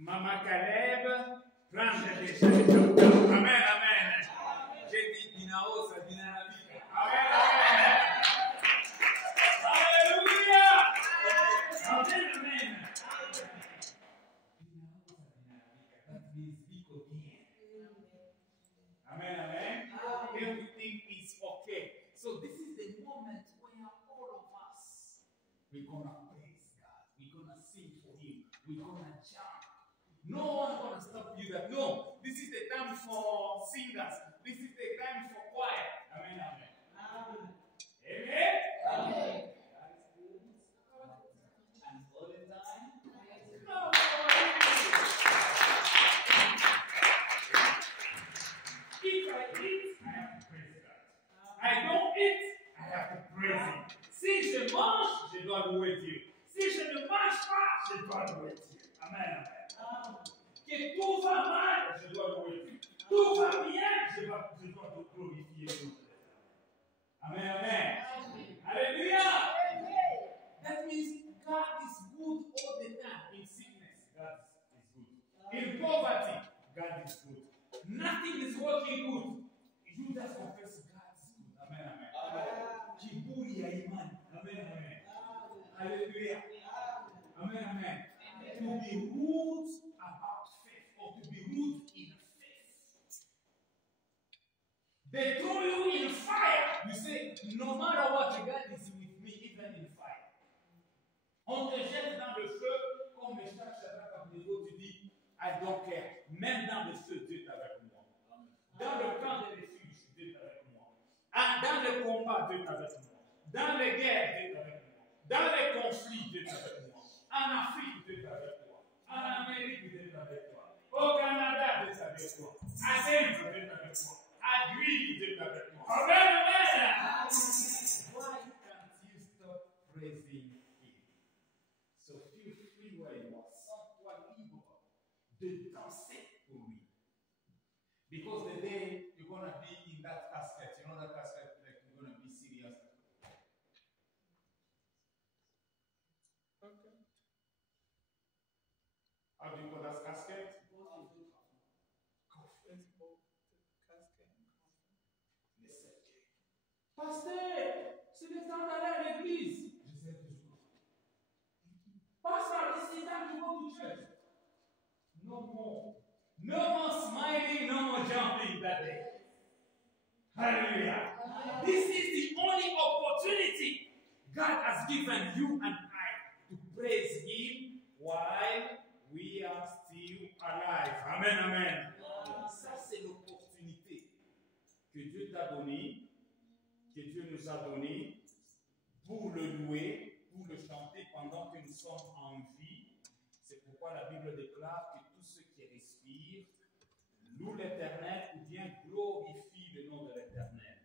Maman Caleb, prendre des choses. Amen, amen. J'ai dit Dinao, ça vient à la vie. Amen, amen. Alléluia. Amen, amen. Amen, amen. Everything is okay. So this is the moment where all of us, we're going to praise God. We're going to sing for Him. We're going to jump. No one's going to stop you that. No, this is the time for singers. This is the time for choir. Amen, amen. Amen. Amen. Amen. God is good. And all the time. No. If I eat, I have to praise God. I don't eat, I have to praise Him. Si je mange, je dois louer Dieu. Si je ne mange pas, je dois louer Dieu. Amen, amen. Que tout va mal, je dois louer Dieu. Tout va bien, je dois te glorifier Dieu. Amen, amen. Alléluia. That means God is good all the time. In sickness, God is good. In poverty, God is good. Nothing is working good. You just confess God is good. Amen, amen. Kiburi ya imani. Amen, amen. Hallelujah. Amen, amen. To be rude about faith, or to be rude in faith. They throw you in fire. You say, no matter what, God is with me, even in fire. On te jette dans le feu, comme Meshach, Shadrach, Abednego, tu dis, I don't care. Même dans le feu, Dieu est avec moi. Dans le camp de refuge, Dieu est avec moi. Dans le combat, Dieu est avec moi. Dans les guerres, Dieu est avec moi. Dans les conflits, Dieu est avec moi. En Afrique, Dieu est avec toi. En Amérique, Dieu est avec toi. Au Canada, Dieu est avec toi. À Denver, Dieu est avec toi. À Guy, Dieu est avec toi. Amen, amen. Why can't you stop praising Him? So feel free where you are. de danser pour lui. Because the day you're going to be in that casket, you know that casket, like you're going to be serious. Okay. How do you call that casket? Pasteur, c'est le temps d'aller à l'église. Je sais toujours. Pastor, it's the time to go to church. No more. No more smiling, no more jumping that day. Hallelujah. This is the only opportunity God has given you and I to praise Him while we are still alive. Amen, amen. Ça, c'est l'opportunité que Dieu t'a donnée, que Dieu nous a donnée pour le louer, pour le chanter pendant que nous sommes en vie. C'est pourquoi la Bible déclare que tous ceux qui respirent louent l'Éternel ou bien glorifient le nom de l'Éternel.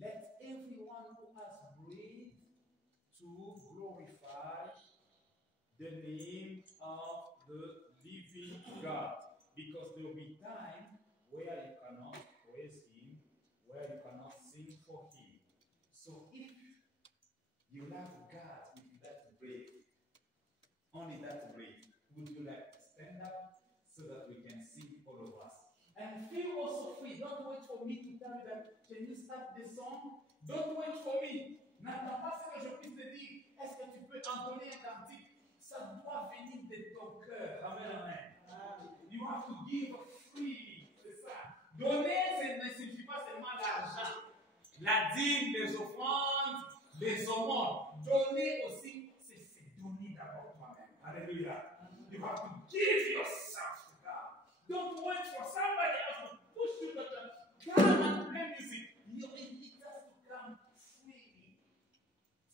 Let everyone who has breathed to glorify the name of the living God. Because there will be time where you cannot praise Him, where you cannot sing for Him. So if you love God, if you like to breathe, only that breathe, would you like to stand up so that we can sing all of us? And feel also free. Don't wait for me to tell you that, can you start the song? Don't wait for me. N'attends pas ce que je puisse te dire. Est-ce que tu peux entonner un cantique? Ça doit venir de ton cœur. Amen, amen. You have to give freely. C'est ça. Donner, ne suffit pas seulement l'argent. La dîme, les offrandes, les aumônes. Donner aussi, c'est donner d'abord toi-même. Alléluia. You have to give yourself to God. Don't wait for somebody else to push you to come and play music. It has to come freely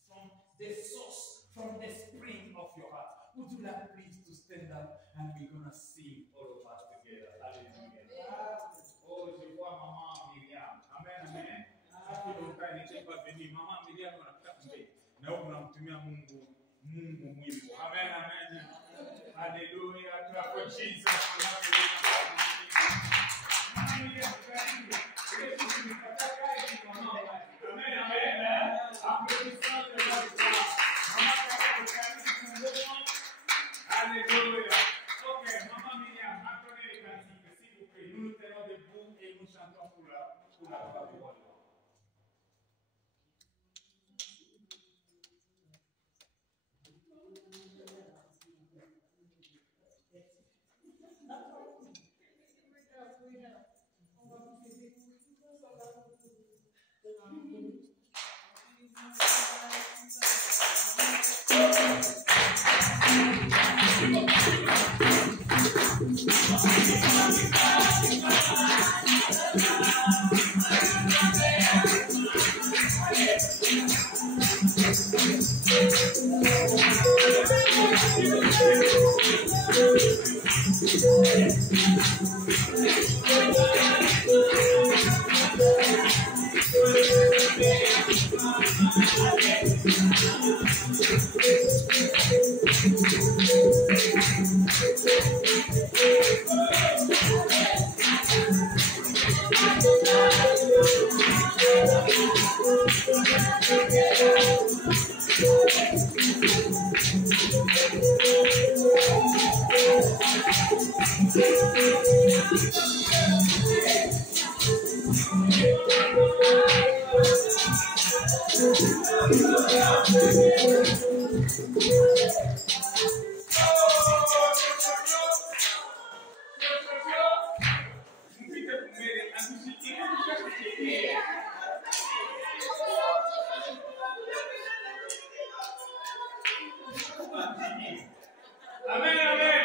from the source, from the spring of your heart. Would you like please to stand up and we're going to sing all of us together. Hallelujah. Oh, je vois maman Myriam. Amen, amen. Ça fait longtemps qu'elle n'était pas venue. Maman Myriam, on a tapé. Mais on a obtenu un Mungu mwimbo. Amen, amen. Hallelujah. Clap for Jesus. Maman Myriam, karibu. Amen, amen. Applaudissons de la victoire. Maman Myriam, karibu. Alléluia. Ok, Maman Myriam, apprenez les cantiques, s'il vous plaît. Nous nous tenons debout et nous chantons pour la gloire du roi. Amen, amen.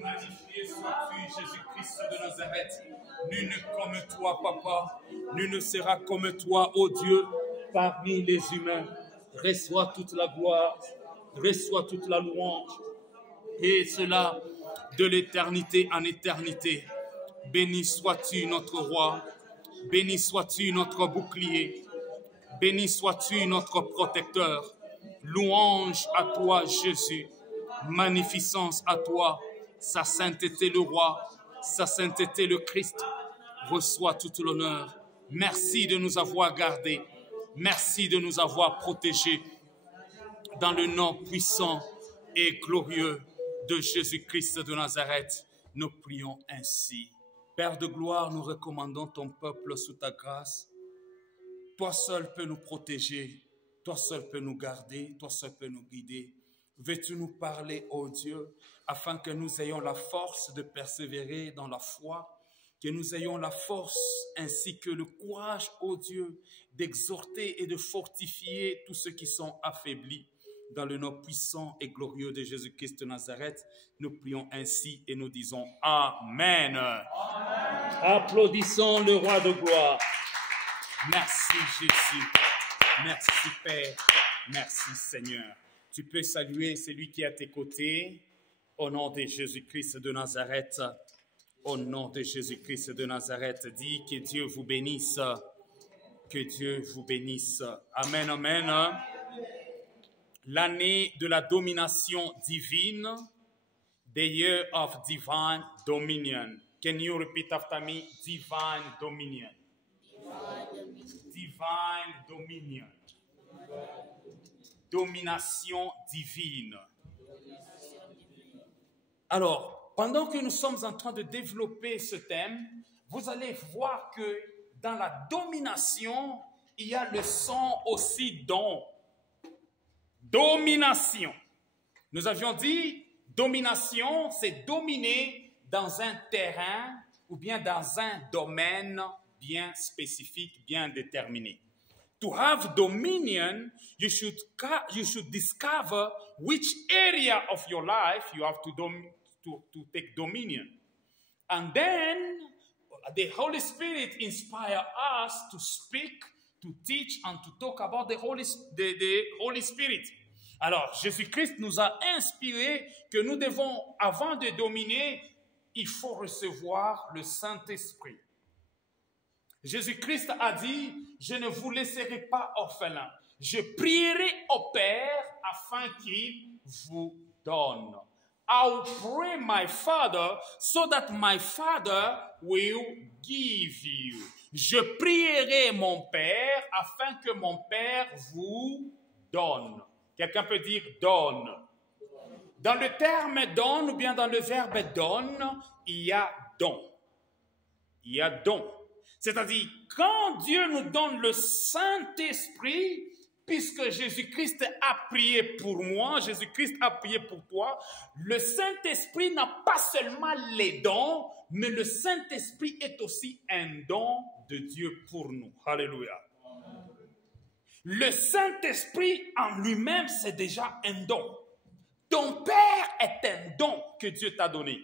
Magnifié sois-tu, Jésus-Christ de Nazareth. Nul ne comme toi, Papa. Nul ne sera comme toi, ô Dieu, parmi les humains. Reçois toute la gloire, reçois toute la louange. Et cela de l'éternité en éternité. Béni sois-tu notre roi. Béni sois-tu notre bouclier. Béni sois-tu notre protecteur. Louange à toi, Jésus. Magnificence à toi. Sa sainteté le roi. Sa sainteté le Christ. Reçois tout l'honneur. Merci de nous avoir gardés. Merci de nous avoir protégés. Dans le nom puissant et glorieux de Jésus-Christ de Nazareth, nous prions ainsi. Père de gloire, nous recommandons ton peuple sous ta grâce. Toi seul peux nous protéger, toi seul peux nous garder, toi seul peux nous guider. Veux-tu nous parler, ô Dieu, afin que nous ayons la force de persévérer dans la foi, que nous ayons la force ainsi que le courage, ô Dieu, d'exhorter et de fortifier tous ceux qui sont affaiblis. Dans le nom puissant et glorieux de Jésus-Christ de Nazareth, nous prions ainsi et nous disons Amen. Amen. Applaudissons le roi de gloire. Merci Jésus. Merci Père. Merci Seigneur. Tu peux saluer celui qui est à tes côtés au nom de Jésus-Christ de Nazareth. Au nom de Jésus-Christ de Nazareth, dis que Dieu vous bénisse. Que Dieu vous bénisse. Amen, amen. L'année de la domination divine, the year of divine dominion. Can you repeat after me? Divine dominion. Divine dominion. Domination divine. Alors, pendant que nous sommes en train de développer ce thème, vous allez voir que dans la domination, il y a le son aussi don. Domination. Nous avions dit, domination, c'est dominer dans un terrain ou bien dans un domaine bien spécifique, bien déterminé. To have dominion, you should discover which area of your life you have to take dominion. And then the Holy Spirit inspires us to speak, to teach, and to talk about the Holy Spirit. Alors, Jésus-Christ nous a inspiré que nous devons, avant de dominer, il faut recevoir le Saint-Esprit. Jésus-Christ a dit, je ne vous laisserai pas orphelins. Je prierai au Père afin qu'il vous donne. I'll pray my Father so that my Father will give you. Je prierai mon Père afin que mon Père vous donne. Quelqu'un peut dire donne. Dans le terme donne ou bien dans le verbe donne, il y a don. Il y a don. C'est-à-dire, quand Dieu nous donne le Saint-Esprit, puisque Jésus-Christ a prié pour moi, Jésus-Christ a prié pour toi, le Saint-Esprit n'a pas seulement les dons, mais le Saint-Esprit est aussi un don de Dieu pour nous. Alléluia. Le Saint-Esprit en lui-même, c'est déjà un don. Ton père est un don que Dieu t'a donné.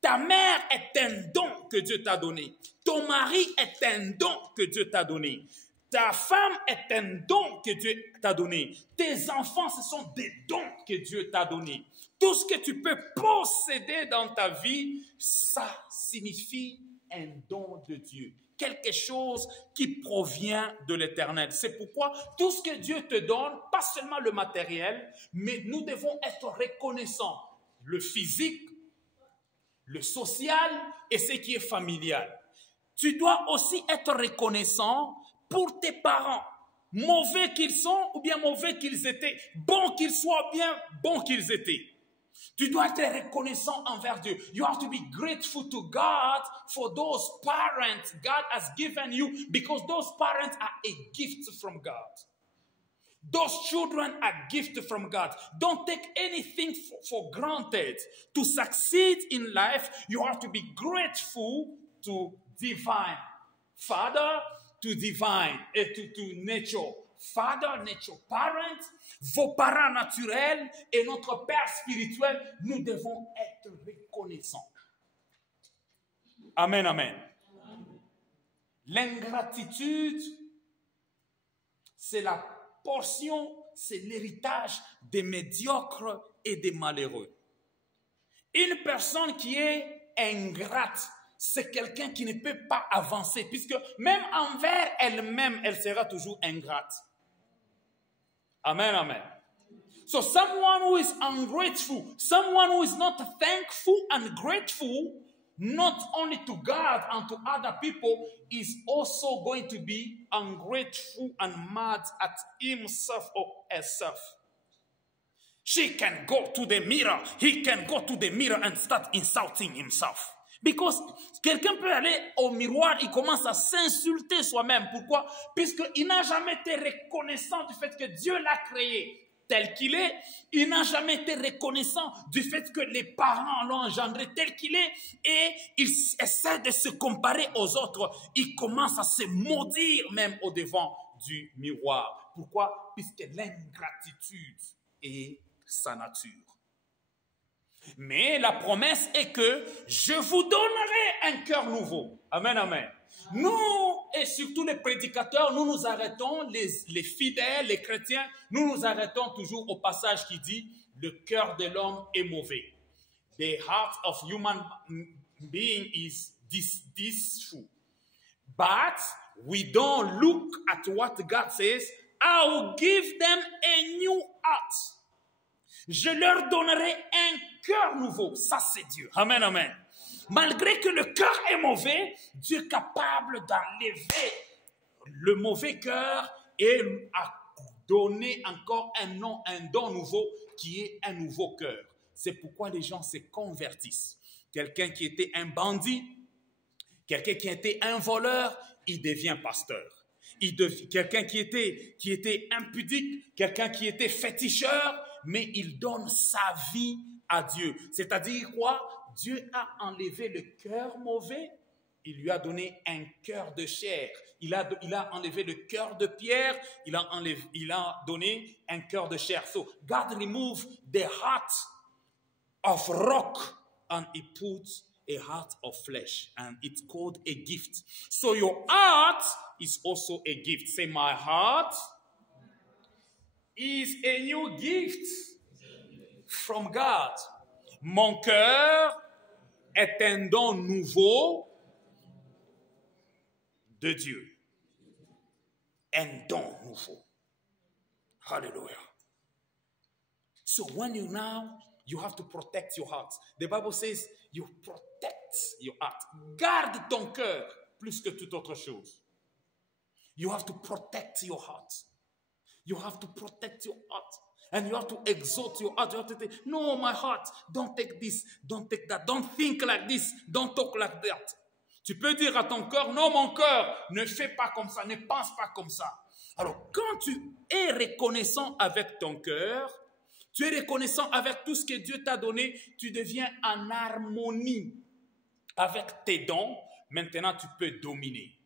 Ta mère est un don que Dieu t'a donné. Ton mari est un don que Dieu t'a donné. Ta femme est un don que Dieu t'a donné. Tes enfants, ce sont des dons que Dieu t'a donnés. Tout ce que tu peux posséder dans ta vie, ça signifie un don de Dieu. Quelque chose qui provient de l'Éternel. C'est pourquoi tout ce que Dieu te donne, pas seulement le matériel, mais nous devons être reconnaissants. Le physique, le social et ce qui est familial. Tu dois aussi être reconnaissant pour tes parents, mauvais qu'ils sont ou bien mauvais qu'ils étaient, bons qu'ils soient ou bien bons qu'ils étaient. Tu dois être reconnaissant envers Dieu. You have to be grateful to God for those parents God has given you because those parents are a gift from God. Those children are gifts from God. Don't take anything for granted. To succeed in life, you have to be grateful to divine Father, to divine et to nature Father, nature parents, vos parents naturels et notre Père spirituel. Nous devons être reconnaissants. Amen, amen. L'ingratitude, c'est la portion, c'est l'héritage des médiocres et des malheureux. Une personne qui est ingrate, c'est quelqu'un qui ne peut pas avancer, puisque même envers elle-même, elle sera toujours ingrate. Amen, amen. So someone who is ungrateful, someone who is not thankful and grateful, not only to God and to other people, is also going to be ungrateful and mad at himself or herself. She can go to the mirror, he can go to the mirror and start insulting himself. Because quelqu'un peut aller au miroir, il commence à s'insulter soi-même. Pourquoi? Puisqu'il n'a jamais été reconnaissant du fait que Dieu l'a créé tel qu'il est. Il n'a jamais été reconnaissant du fait que les parents l'ont engendré tel qu'il est. Et il essaie de se comparer aux autres. Il commence à se maudire même au devant du miroir. Pourquoi? Puisque l'ingratitude est sa nature. Mais la promesse est que je vous donnerai un cœur nouveau. Amen, amen. Nous, et surtout les prédicateurs, nous nous arrêtons, les fidèles, les chrétiens, nous nous arrêtons toujours au passage qui dit « Le cœur de l'homme est mauvais ». The heart of human being is deceitful. But we don't look at what God says. I will give them a new heart. Je leur donnerai un cœur nouveau. Ça, c'est Dieu. Amen, amen. Malgré que le cœur est mauvais, Dieu est capable d'enlever le mauvais cœur et à donner encore un don nouveau qui est un nouveau cœur. C'est pourquoi les gens se convertissent. Quelqu'un qui était un bandit, quelqu'un qui était un voleur, il devient pasteur. Quelqu'un qui était impudique, quelqu'un qui était féticheur, mais il donne sa vie à Dieu. C'est-à-dire quoi? Dieu a enlevé le cœur mauvais, il lui a donné un cœur de chair. Il a enlevé le cœur de pierre, il a donné un cœur de chair. So God removed the heart of rock and he put a heart of flesh, and it's called a gift. So your heart is also a gift. Say, my heart is a new gift from God. Mon cœur est un don nouveau de Dieu. Un don nouveau. Hallelujah. So when you have to protect your heart. The Bible says you protect your heart. Garde ton cœur plus que toute autre chose. You have to protect your heart. You have to protect your heart. And you have to exalt your heart. You have to say, no, my heart, don't take this, don't take that. Don't think like this, don't talk like that. Tu peux dire à ton cœur, non, mon cœur, ne fais pas comme ça, ne pense pas comme ça. Alors, quand tu es reconnaissant avec ton cœur, tu es reconnaissant avec tout ce que Dieu t'a donné, tu deviens en harmonie avec tes dons. Maintenant, tu peux dominer.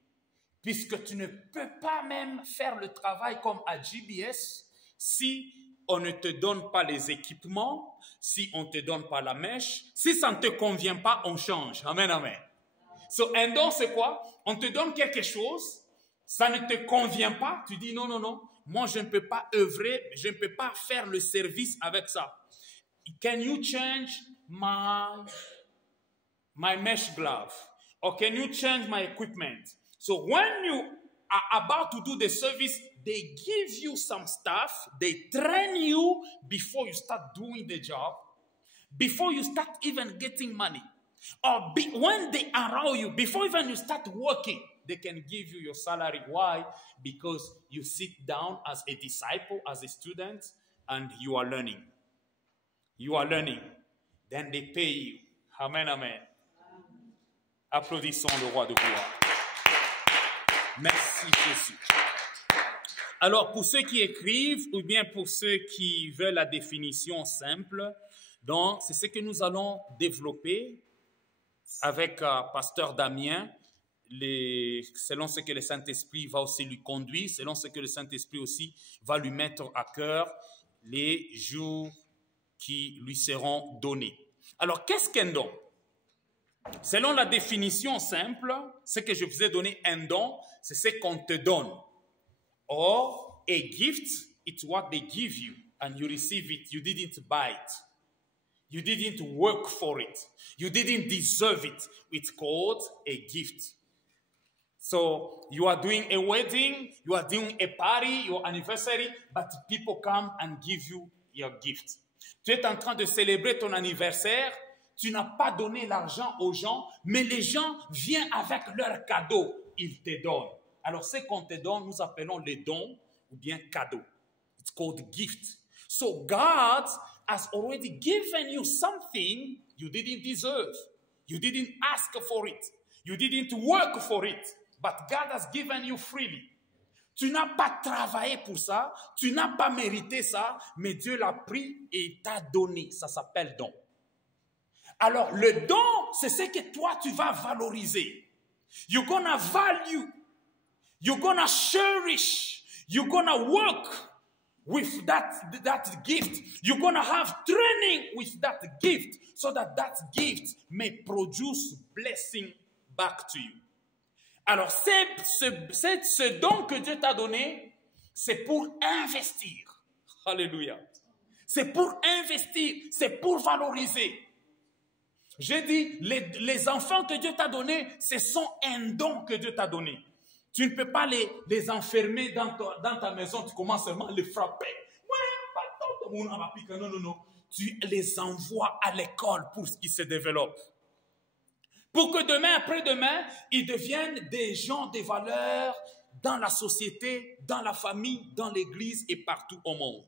Puisque tu ne peux pas même faire le travail comme à GBS si on ne te donne pas les équipements, si on ne te donne pas la mèche. Si ça ne te convient pas, on change. Amen, amen. So, un don, c'est quoi? On te donne quelque chose, ça ne te convient pas, tu dis non, non, non. Moi, je ne peux pas œuvrer, je ne peux pas faire le service avec ça. Can you change my mesh glove? Or can you change my equipment? So when you are about to do the service, they give you some stuff, they train you before you start doing the job, before you start even getting money. Or when they allow you, before even you start working, they can give you your salary. Why? Because you sit down as a disciple, as a student, and you are learning. You are learning. Then they pay you. Amen, amen. Applaudissons le roi de gloire. Merci Jésus. Alors, pour ceux qui écrivent, ou bien pour ceux qui veulent la définition simple, donc c'est ce que nous allons développer avec Pasteur Damien, selon ce que le Saint-Esprit va aussi lui conduire, selon ce que le Saint-Esprit aussi va lui mettre à cœur les jours qui lui seront donnés. Alors, qu'est-ce qu'un don? Selon la définition simple, ce que je vous ai donné, un don, c'est ce qu'on te donne. Or, a gift, it's what they give you, and you receive it, you didn't buy it. You didn't work for it. You didn't deserve it. It's called a gift. So you are doing a wedding, you are doing a party, your anniversary, but people come and give you your gift. Tu es en train de célébrer ton anniversaire, tu n'as pas donné l'argent aux gens, mais les gens viennent avec leurs cadeaux, ils te donnent. Alors ce qu'on te donne, nous appelons les dons ou bien cadeaux. It's called gift. So God has already given you something you didn't deserve. You didn't ask for it. You didn't work for it. But God has given you freely. Tu n'as pas travaillé pour ça, tu n'as pas mérité ça, mais Dieu l'a pris et t'a donné. Ça s'appelle don. Alors, le don, c'est ce que toi, tu vas valoriser. You're gonna value. You're gonna cherish. You're gonna work with that gift. You're gonna have training with that gift so that gift may produce blessing back to you. Alors, ce don que Dieu t'a donné, c'est pour investir. Alléluia. C'est pour investir, c'est pour valoriser. J'ai dit, les enfants que Dieu t'a donnés, ce sont un don que Dieu t'a donné. Tu ne peux pas les enfermer dans ta maison, tu commences seulement à les frapper. Non. Tu les envoies à l'école pour qu'ils se développent. Pour que demain, après-demain, ils deviennent des gens de valeur dans la société, dans la famille, dans l'église et partout au monde.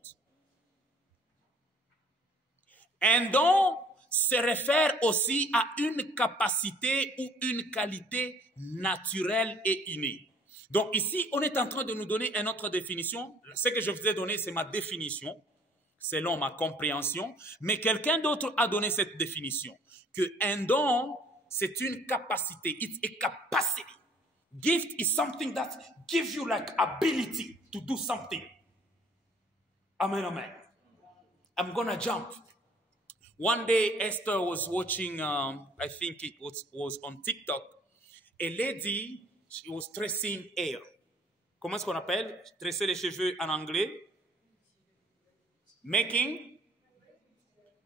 Un don se réfère aussi à une capacité ou une qualité naturelle et innée. Donc ici, on est en train de nous donner une autre définition. Ce que je vous ai donné, c'est ma définition, selon ma compréhension. Mais quelqu'un d'autre a donné cette définition. Qu'un don, c'est une capacité. It's a capacity. Gift is something that gives you like ability to do something. Amen, amen. I'm going to jump. One day, Esther was watching, I think it was on TikTok, a lady, she was tracing hair. Comment est-ce qu'on appelle? Tresser les cheveux en anglais? Making?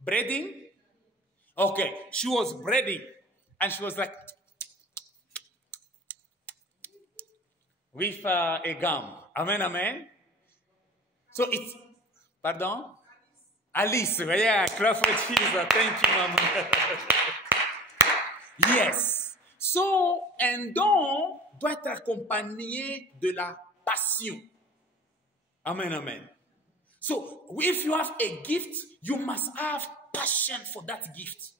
Braiding? Okay, she was braiding. And she was like, with a gum. Amen, amen. So it's, pardon? Alice, yeah, clap for Jesus. Thank you, Mama. Yes. So, un don doit être accompagné de la passion. Amen, amen. So, if you have a gift, you must have passion for that gift.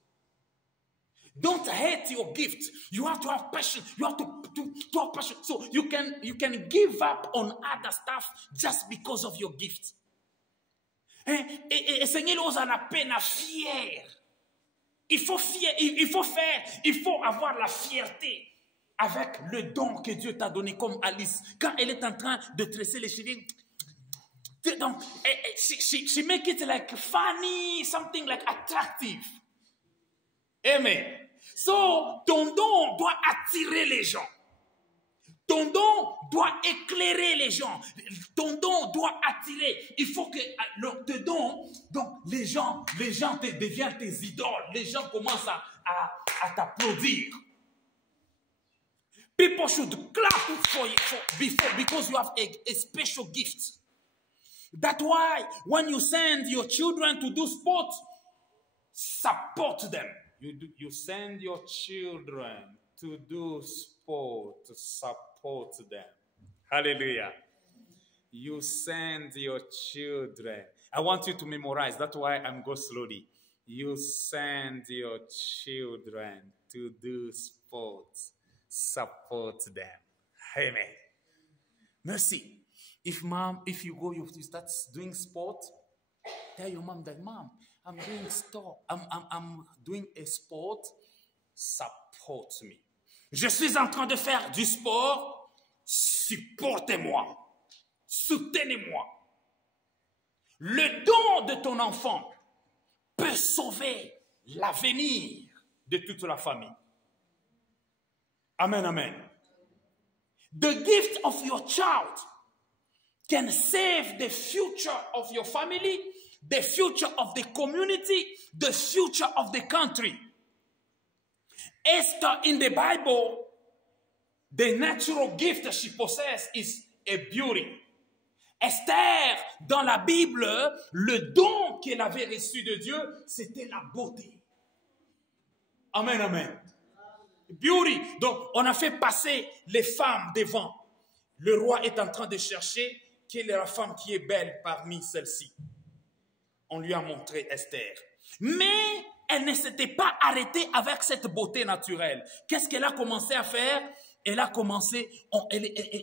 Don't hate your gift. You have to have passion. You have to have passion. So you can give up on other stuff just because of your gift. Et Seigneur ose à la peine à fier. Il faut avoir la fierté avec le don que Dieu t'a donné comme Alice. Quand elle est en train de tresser les cheveux, donc, she make it like funny, something like attractive. Amen. So, ton don doit attirer les gens. Ton don doit éclairer les gens. Ton don doit attirer. Il faut que te don, donc les gens deviennent tes idoles. Les gens commencent à t'applaudir. People should clap for you because you have a special gift. That's why when you send your children to do sports, support them. You send your children to do sport, to support them. Hallelujah. You send your children. I want you to memorize. That's why I'm going slowly. You send your children to do sports. Support them. Amen. Merci. If you start doing sport, tell your mom that, Mom, I'm doing a sport. Support me. Je suis en train de faire du sport. Supportez-moi. Soutenez-moi. Le don de ton enfant peut sauver l'avenir de toute la famille. Amen, amen. The gift of your child can save the future of your family. the future of the community, the future of the country. Esther in the Bible, the natural gift that she possessed is a beauty. Esther, dans la Bible, le don qu'elle avait reçu de Dieu, c'était la beauté. Amen, amen. Beauty. Donc, on a fait passer les femmes devant. Le roi est en train de chercher quelle est la femme qui est belle parmi celles-ci. On lui a montré Esther. Mais elle ne s'était pas arrêtée avec cette beauté naturelle. Qu'est-ce qu'elle a commencé à faire? Elle a commencé,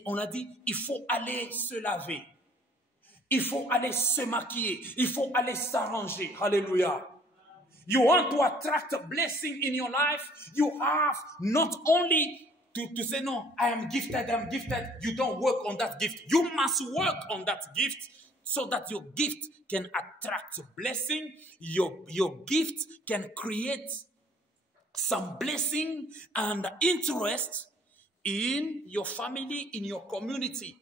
on a dit, il faut aller se laver. Il faut aller se maquiller. Il faut aller s'arranger. Hallelujah. You want to attract a blessing in your life, you have not only to say, no, I am gifted. You don't work on that gift. You must work on that gift so that your gift can attract blessing. Your gift can create some blessing and interest in your family, in your community.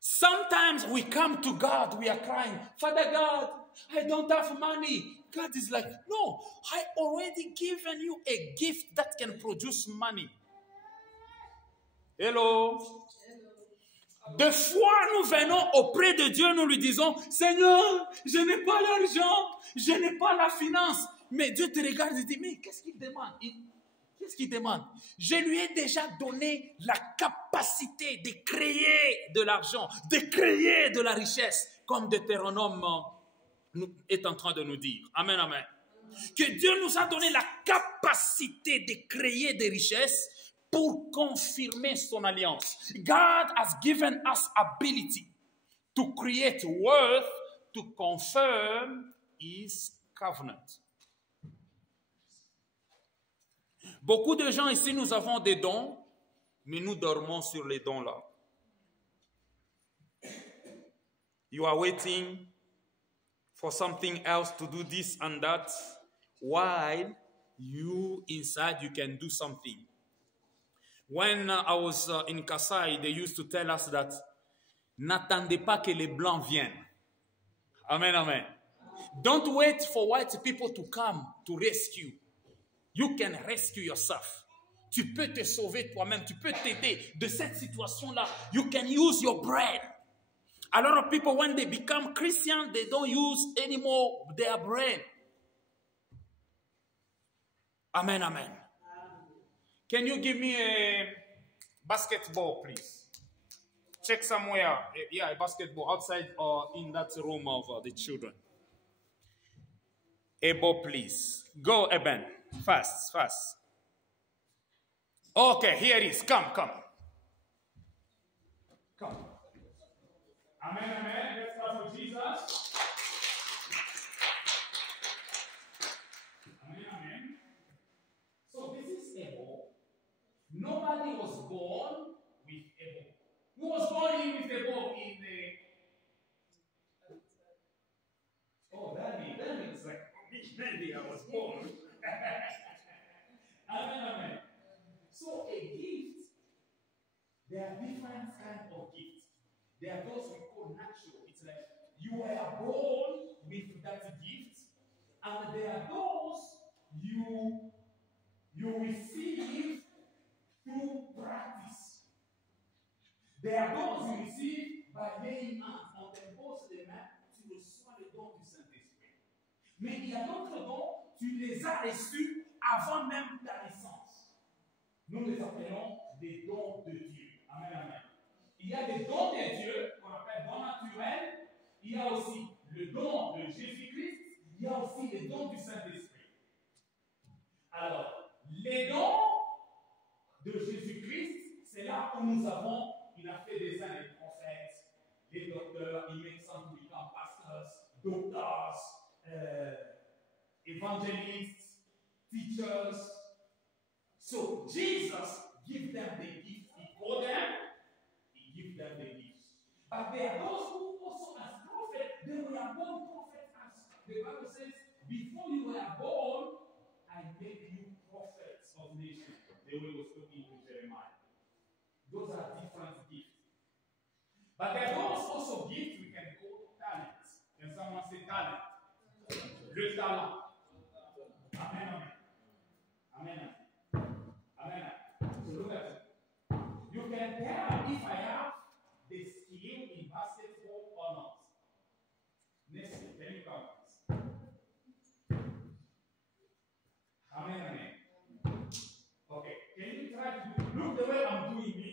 Sometimes we come to God, we are crying, Father God, I don't have money. God is like, no, I already given you a gift that can produce money. Hello. Des fois, nous venons auprès de Dieu, nous lui disons, Seigneur, je n'ai pas l'argent, je n'ai pas la finance. Mais Dieu te regarde et dit, mais qu'est-ce qu'il demande? Qu'est-ce qu'il demande? Je lui ai déjà donné la capacité de créer de l'argent, de créer de la richesse, comme Deutéronome est en train de nous dire. Amen, amen. Que Dieu nous a donné la capacité de créer des richesses pour confirmer son alliance. God has given us ability to create wealth to confirm his covenant. Beaucoup de gens ici, nous avons des dons, mais nous dormons sur les dons-là. You are waiting for something else to do this and that, while you inside you can do something. When I was in Kasai, they used to tell us that n'attendez pas que les blancs viennent. Amen, amen. Don't wait for white people to come to rescue. You can rescue yourself. Tu peux te sauver toi-même. Tu peux t'aider de cette situation-là. You can use your brain. A lot of people, when they become Christian, they don't use anymore their brain. Amen, amen. Can you give me a basketball, please? Check somewhere. Yeah, a basketball outside or in that room of the children. A ball, please. Go, Eben. Fast, fast. Okay, here it is. Come. Come. Amen, amen. Let's clap for Jesus. Amen, amen. So this is a ball. Nobody was born with a ball. Who was born in with a ball in the... Oh, that means like, maybe I was born. Amen, amen. So a gift, there are different kinds of gifts. There are those we call natural. It's like you were born with that gift, and there are those you receive through practice. There are those you receive by laying hands. On t'impose les mains, tu reçois le don du Saint-Esprit. Mais il y a d'autres dons, tu les as reçus avant même ta naissance. Nous les appelons des dons de Dieu. Amen, amen. Il y a des dons de Dieu qu'on appelle dons naturels. Il y a aussi le don de Jésus-Christ. Il y a aussi les dons du Saint-Esprit. Alors, les dons de Jésus-Christ, c'est là où nous avons, il a fait des années de prophètes, les docteurs, les médecins to become pastors, doctors, evangelists, teachers. So Jesus gives them the gift. He called them, he gives them the gifts. But there are those who also as prophets, they were born prophets as the Bible says, before you were born, I made you prophets of nations. The way was talking to Jeremiah. Those are different gifts. But there are those also gifts we can call Le talent. Amen, amen. Amen. So look at it. You can tell if I have the skill in basketball or not. Next, can you come? Amen. Okay. Can you try to look the way I'm doing me,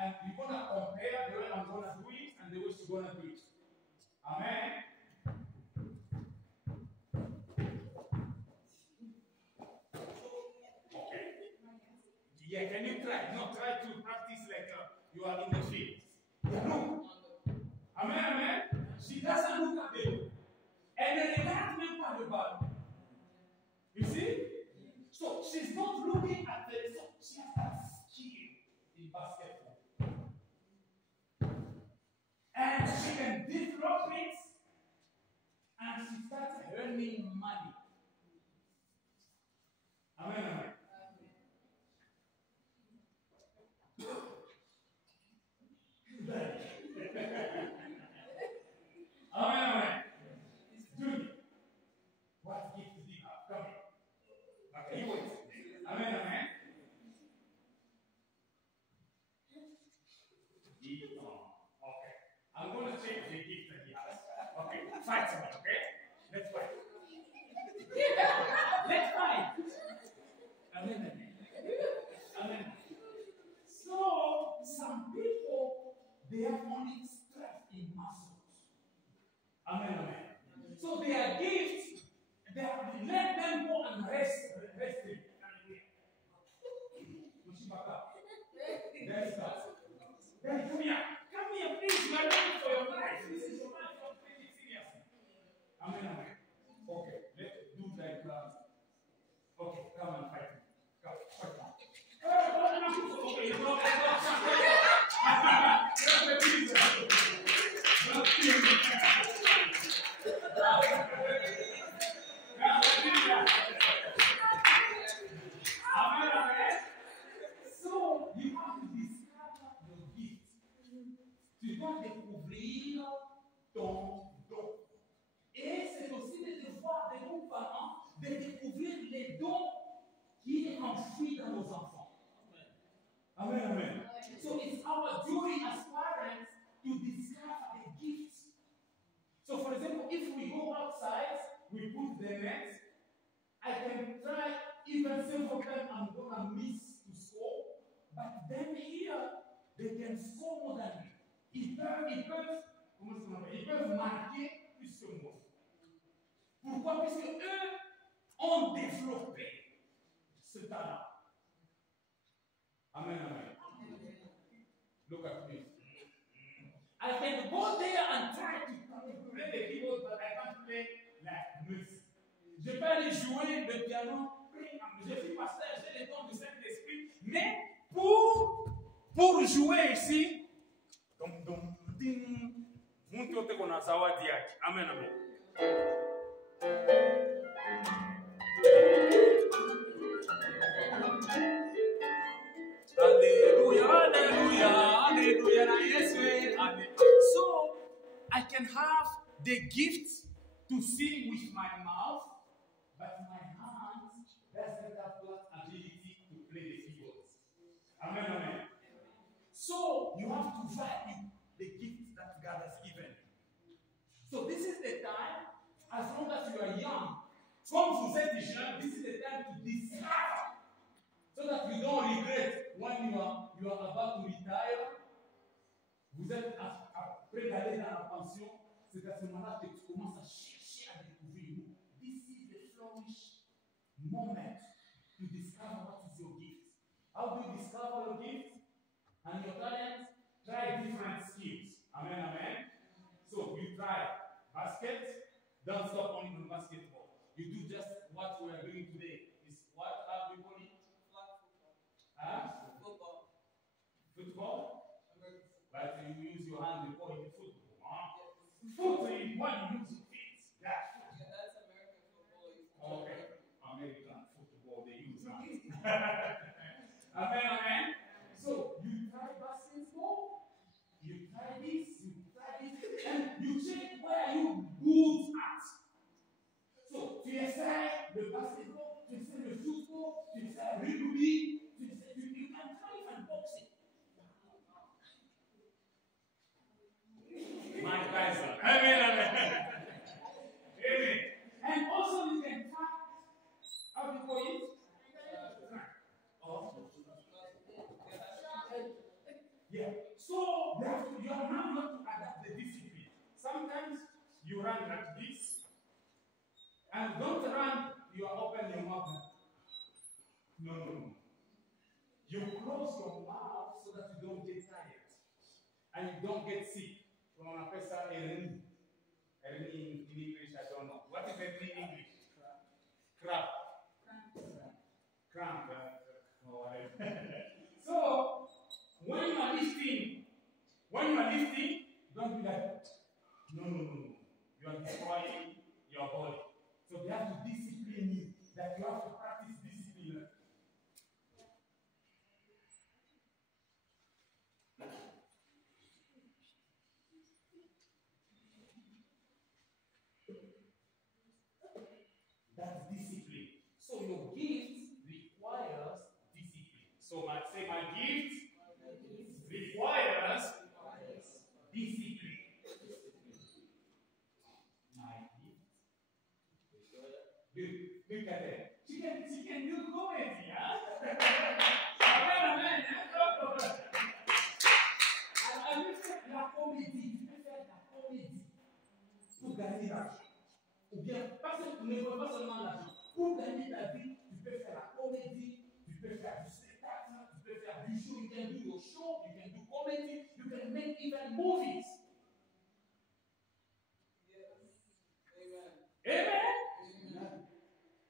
and you're gonna compare the way I'm gonna do it and the way she's gonna do it. Amen. Okay. Yeah, can you try? No, try to practice like you are in the field. Yeah, no. Amen, amen. She doesn't look at the and then regarde même pas le ballon. You see? So she's not looking at the so she has that skill in basketball. And she can develop it and she starts earning money. Amen, amen. Amen, amen. Junior, what gift do you have? Come here. Okay, you wait. Amen, amen. Okay. I'm going to change the gift that he has. Okay, fight someone, okay? Let's fight. Let's fight. Amen, amen. Amen. So, some people, they have only strength in muscles. Amen, amen. So their gifts, let them go and rest it. There is that. Then come here, please. You are looking for your life. This is your life. Don't take it seriously. Amen, amen. Okay, let's do like that. Okay, come and fight me. Come, fight me. Okay, you know, so you have to discover your gift. Tu dois découvrir ton don. Et c'est aussi de devoir de nos parents de découvrir les dons qui est enfoui dans nos enfants. Amen, amen. So it's our duty as parents to discover the gifts. So for example, if we go outside, we put the net, I can try even several times I'm gonna miss to score, but then here they can score more than me. Ils peuvent marquer plus que moi. Pourquoi? Puisque eux ont développé ce talent. Amen, amen. Look at me. I can go there and try to play the keyboard, but I can't play like music. Je peux aller jouer le piano. Je suis pasteur, j'ai les dons du Saint-Esprit, mais pour jouer ici, mtu yote kuna zawadi yake. Amen, amen. Hallelujah, hallelujah, hallelujah, na Yesu, amen. So, I can have the gift to sing with my mouth, but my hands doesn't have that ability to play the keyboards. Amen, amen. So, you have to value the gift that God has given. So, this is the time, as long as you are young, comme vous êtes jeune, this is the time to discover, so that you don't regret when you are about to retire. Vous êtes prêt d'aller dans la pension, c'est à ce moment-là que tu commences à chercher à découvrir. This is the flourish moment to discover what is your gift. How do you discover your gift and your talent? Try different skills. Amen, amen. So you try basket, don't stop only on basketball. You do just what we are doing today. Is what are we calling? Football. Football? But you use your hand before you football. Football is when you use your feet. That's football. Yeah, that's American football. Okay. American football, they use hands. Amen, amen. So you try basketball, you try this, and you check where are you good at. So le basketball, tu sais le football, tu sais le rugby, you can try and boxing. Mike Tyson. Amen, amen. Amen. And also you can try, how do you call it? Yeah. So you are now going to adapt the discipline. Sometimes you run like this, and don't run, you are open your mouth. No. You close your mouth so that you don't get tired and you don't get sick. From a person, in English, I don't know. What is it in English? Cramp. So, when you are lifting, don't be like, no. You are destroying your body. So they have to discipline you, that you have to practice discipline. That's discipline. So your gift requires discipline. So my gift requires discipline. My gift. Look at her. She can do comedy, huh? Amen. La comédie, tu peux faire la comédie pour gagner l'argent. Ou bien, ne vois pas seulement l'argent. Pour gagner ta vie, tu peux faire la comédie, tu peux faire du spectacle, tu peux faire du show, you can do your show, you can do comedy, you can make even movies. Amen.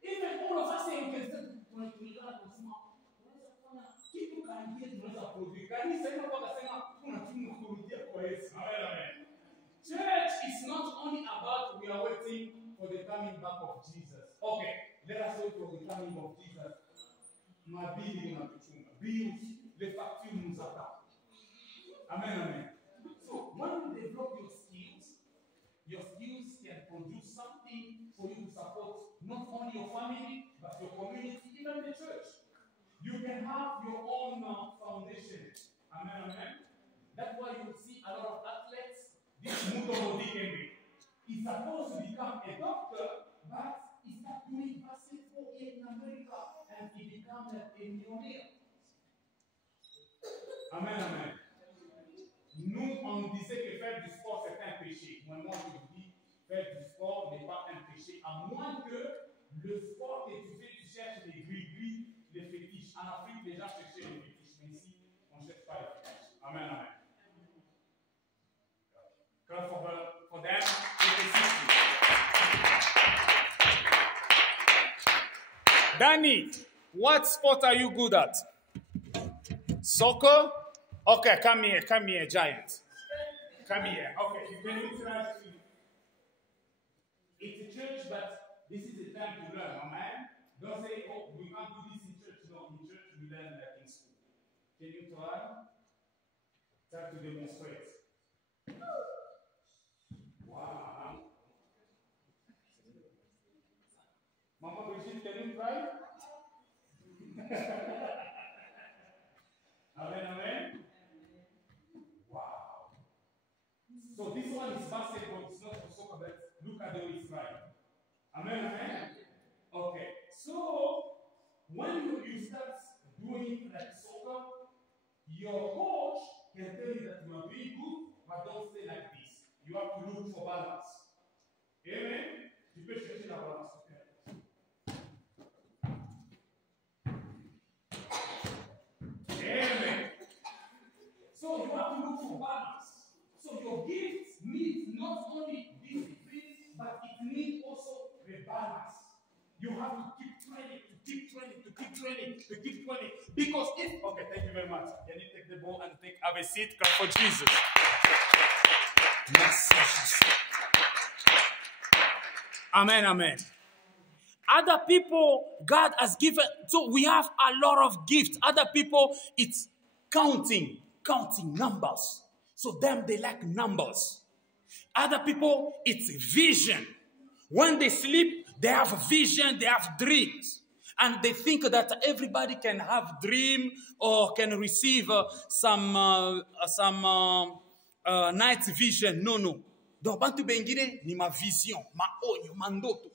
Even all of us say you can start to kitu kaingia tunaweza produce. Kanisa ina kwa kusema tunatuma kurudia kwa Yesu. Amen. Church is not only about we are waiting for the coming back of Jesus. Okay, let us wait for the coming of Jesus. Mabili unatuchunga. Bills, les factures nous attendent. Amen. So, when you develop your skills can produce something for you to support not only your family, but your community, even the church. You can have your own foundation. Amen. That's why you see a lot of athletes. This Mutombo Dikembe is supposed to become a doctor, but he started doing basketball in America and he became a millionaire. Amen. Nous, on disait que faire du sport, c'est un péché. Moi, je vous dis, faire du sport n'est pas un péché, à moins que le sport que tu fais, tu cherches les gris-gris, les fétiches. En Afrique, les gens cherchaient les fétiches, mais ici, on ne cherche pas les fétiches. Amen. God for them, Danny, what sport are you good at? Soccer? Okay, come here, Giant. Come here. Okay, you can interact. It's a church, but this is the time to learn, amen? Don't say, oh, we can't do this in church. No, in church we learn that in school. Can you try? Try to demonstrate. Wow. Mama Brigitte, can you try? Amen. Wow. So this one is basketball, it's not for soccer, but look at the way it's right. Amen. Okay. So when you start doing like soccer, your coach can tell you that you are doing good, but don't stay like this. You have to look for balance. Amen. Tu peux chercher la balance. Amen. So you have to look for balance. So your gift needs not only discipline, but it needs also the balance. You have to keep training. Because if, okay, thank you very much. Can you take the ball and have a seat? Clap for Jesus. Yes. Amen. Other people, God has given, so we have a lot of gifts. Other people, it's counting numbers. So them, they like numbers. Other people, it's vision. When they sleep, They have vision, they have dreams. And they think that everybody can have dream or can receive some night vision. No, no. Donc, bantu bengine ni ma vision, ma onyo, mandoto.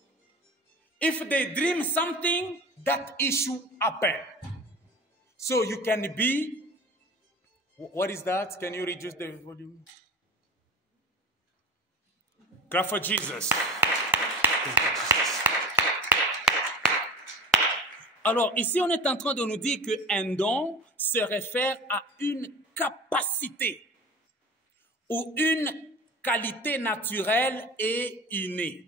If they dream something, that issue happen. So you can be, what is that? Can you reduce the volume? Clap for Jesus. Alors, ici, on est en train de nous dire qu'un don se réfère à une capacité ou une qualité naturelle et innée.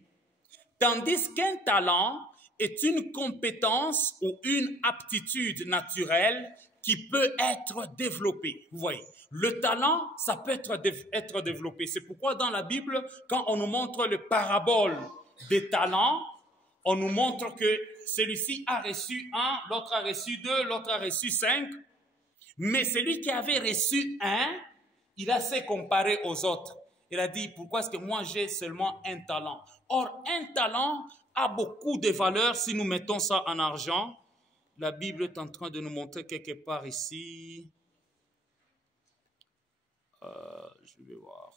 Tandis qu'un talent est une compétence ou une aptitude naturelle qui peut être développée. Vous voyez, le talent, ça peut être développé. C'est pourquoi dans la Bible, quand on nous montre le parabole des talents, on nous montre que celui-ci a reçu 1, l'autre a reçu 2, l'autre a reçu 5. Mais celui qui avait reçu 1, il a s'est comparé aux autres. Il a dit, pourquoi est-ce que moi j'ai seulement un talent? Or, un talent a beaucoup de valeur si nous mettons ça en argent. La Bible est en train de nous montrer quelque part ici. Je vais voir.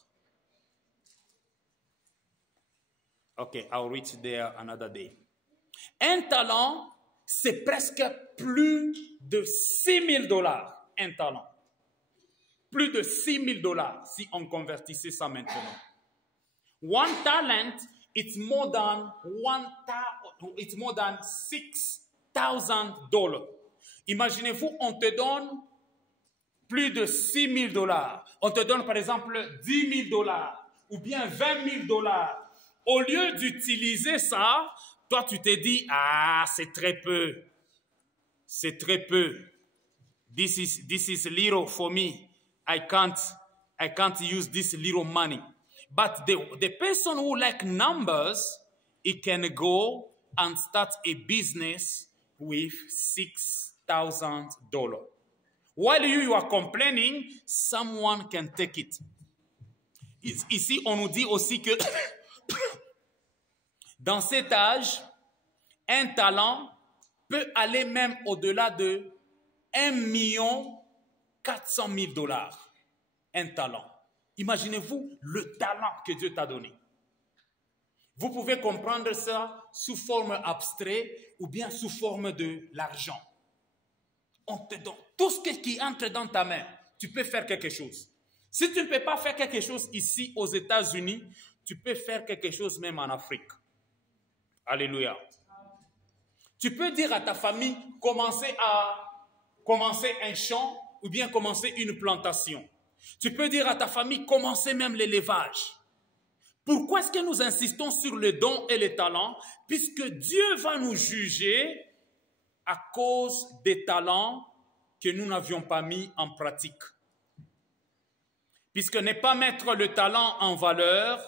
Okay, I'll reach there another day. Un talent, c'est presque plus de $6,000. Un talent. Plus de $6,000 si on convertissait ça maintenant. One talent, it's more than $6,000. Imaginez-vous, on te donne plus de $6,000. On te donne par exemple $10,000 ou bien $20,000. Au lieu d'utiliser ça, toi tu te dis, ah, c'est très peu. C'est très peu. This is little for me. I can't use this little money. But the person who like numbers, he can go and start a business with $6,000. While you are complaining, someone can take it. Ici, on nous dit aussi que dans cet âge, un talent peut aller même au-delà de $1,400,000. Un talent. Imaginez-vous le talent que Dieu t'a donné. Vous pouvez comprendre ça sous forme abstraite ou bien sous forme de l'argent. On te donne tout ce qui entre dans ta main. Tu peux faire quelque chose. Si tu ne peux pas faire quelque chose ici aux États-Unis, tu peux faire quelque chose même en Afrique. Alléluia. Tu peux dire à ta famille, commencer un champ ou bien commencer une plantation. Tu peux dire à ta famille, commencer même l'élevage. Pourquoi est-ce que nous insistons sur le don et les talents? Puisque Dieu va nous juger à cause des talents que nous n'avions pas mis en pratique. Puisque ne pas mettre le talent en valeur,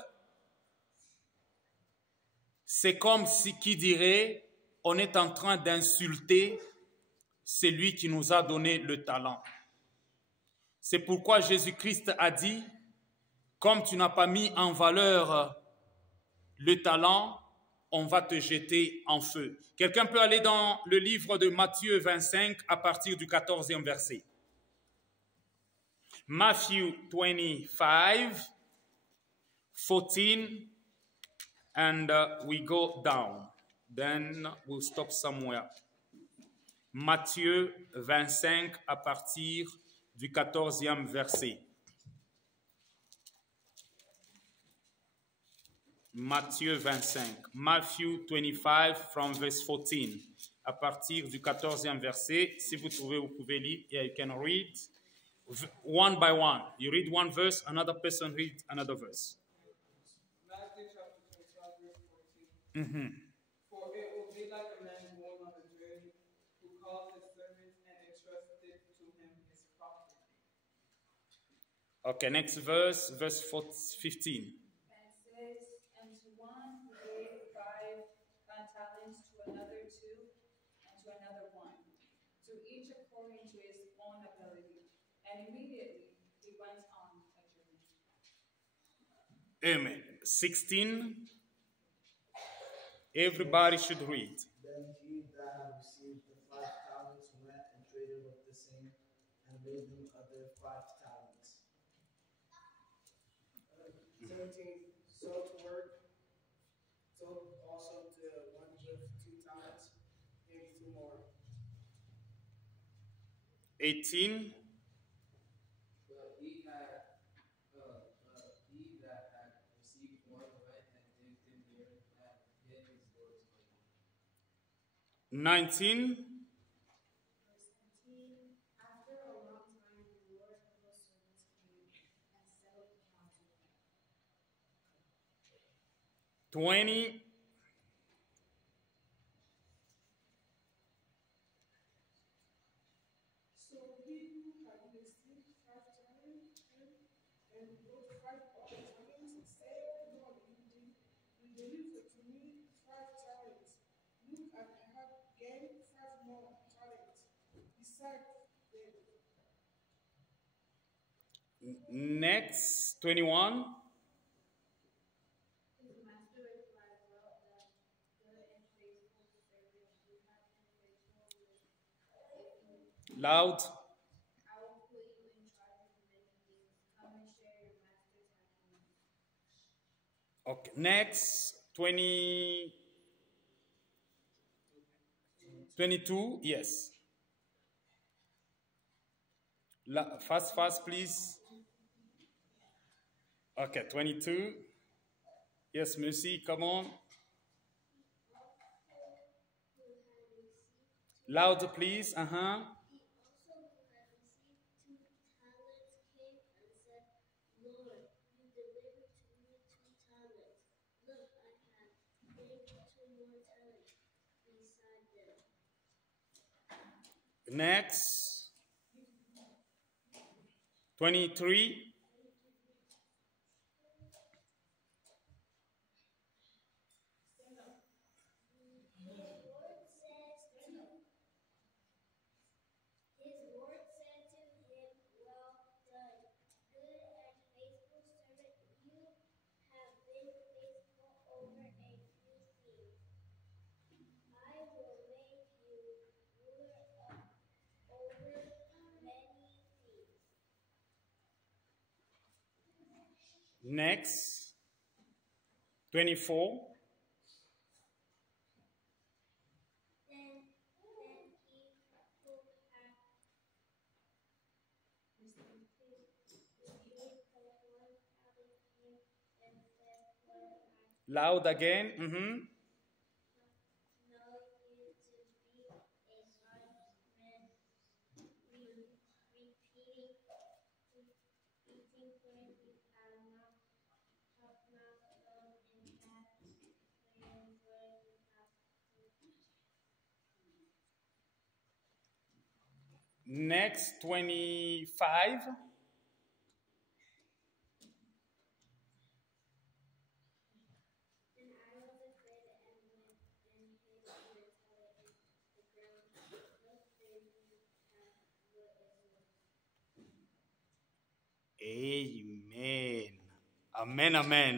c'est comme si qui dirait, on est en train d'insulter celui qui nous a donné le talent. C'est pourquoi Jésus-Christ a dit, comme tu n'as pas mis en valeur le talent, on va te jeter en feu. Quelqu'un peut aller dans le livre de Matthieu 25 à partir du 14e verset. Matthew 25, 14, and we go down. Then we'll stop somewhere. Matthieu 25 à partir du 14e verset. Matthieu 25. Matthew 25 from verse 14. À partir du 14e verset. Si vous trouvez, vous pouvez lire. Yeah, you can read one by one. You read one verse, another person reads another verse. Matthew chapter 25, verse 14. Mm-hmm. For it will be like a man going on a journey who called his servants and entrusted to him his property. Okay, next verse, verse 15. And says, and to one who gave 5 talents, to another 2, and to another 1, to each according to his own ability. And immediately he went on a journey. Amen. 16. Everybody should read. Then he that had received the 5 talents went and traded with the same, and made him other 5 talents. 17, so to work, so also to one with 2 talents, maybe 2 more. 18. But he that had received one went and digged in the earth and hid his Lord's money. 19. Verse 19, after a long time, the Lord of those servants came and settled accounts with them. 20. So he who had received 5 talents and those 5 other talents said, Lord, you delivered to me 5 talents. Look, I have gained 5 more talents. Besides them. Next, 21. His master replied, well done, good and faithful servant, you have been faithful with Loud. I will put you in charge of many things. Come and share your master's happiness. Okay. Next, 20. 22. Yes. Fast, please. Okay, 22. Yes, Mercy, come on. Louder, please. He also who had received 2 talents came and said, Lord, you delivered to me 2 talents. Look, I have gained 2 more talents beside them. Next, 23. His Lord said to him, well done, good and faithful servant. You have been faithful over a few things. I will make you ruler over many things. Next, 24. Then he who had received the 1 talent came and said, Lord, I Loud again. know you to be a honest man, repeating where you have not sown and have planted where you have sown. Next, 25. Then I was afraid and went and hid your talent in the ground. Look, there you have what is yours. Amen. Amen, amen.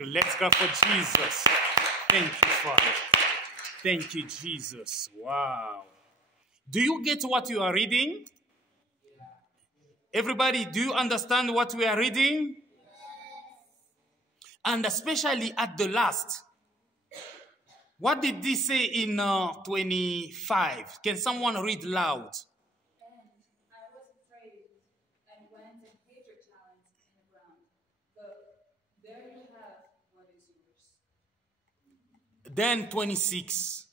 Let's clap for Jesus. Thank you, Father. Thank you, Jesus. Wow. Do you get what you are reading? Everybody, do you understand what we are reading? And especially at the last. What did this say in 25? Can someone read loud? And I was afraid and went and hid your talents in the ground. Look, there you have what is yours. Then 26.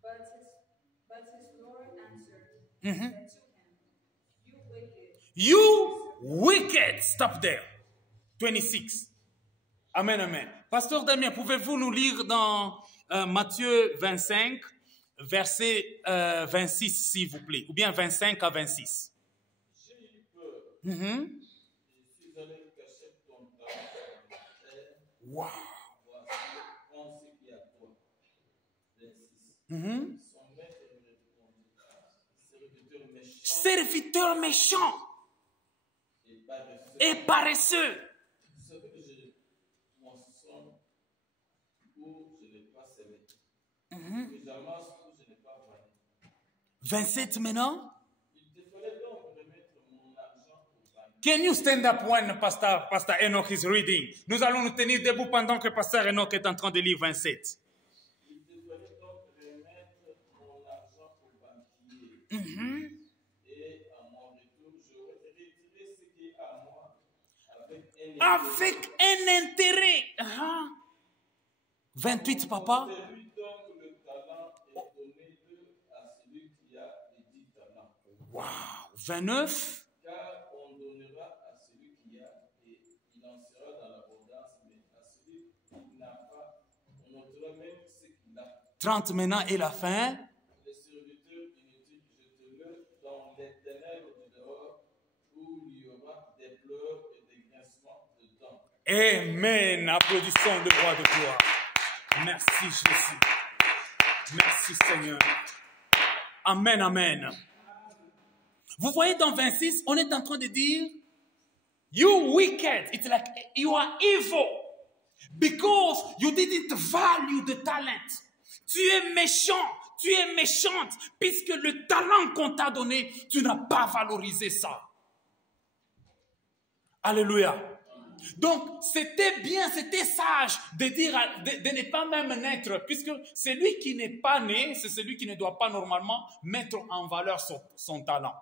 But his Lord answered and said to him, You wicked. Stop there. 26. Amen, amen. Pasteur Damien, pouvez-vous nous lire dans Matthieu 25, verset 26, s'il vous plaît, ou bien 25 à 26. J'ai eu peur. Mhm. Je suis allé cacher ton talent dans la terre. Wow. Voici, prends ce qui est à toi. 26. Mhm. Son maître lui répondit, serviteur méchant Serviteur méchant et paresseux. et paresseux. Ce que je moissonne ou je n'ai pas semé. Et j'amasse où je n'ai pas vanné. 27 maintenant. Il te fallait donc remettre mon argent au banquier. Can you stand up when Pastor Enoch is reading? Nous allons nous tenir debout pendant que Pasteur Enoch est en train de lire 27. Il te fallait donc remettre mon argent au banquier. Et à mon retour, j'aurais retiré ce qui est à moi avec un Avec un intérêt. 28, papa. Celui donc le talent est donné à celui qui a les 10 talents. Wow. 29. Car on donnera à celui qui a et il en sera dans l'abondance, mais à celui qui n'a pas, on notera même ce qu'il a. 30 maintenant et la fin. Les serviteurs inutiles, jetez-le dans les ténèbres du dehors, où il y aura des pleurs et des grincements de dents. Amen. Applaudissons le roi de gloire. Merci Jésus. Merci Seigneur. Amen, amen. Vous voyez dans 26, on est en train de dire, you wicked, it's like you are evil because you didn't value the talent. Tu es méchant, tu es méchante, puisque le talent qu'on t'a donné, tu n'as pas valorisé ça. Alléluia. Donc, c'était bien, c'était sage de dire, de ne pas même naître, puisque celui qui n'est pas né, c'est celui qui ne doit pas normalement mettre en valeur son talent.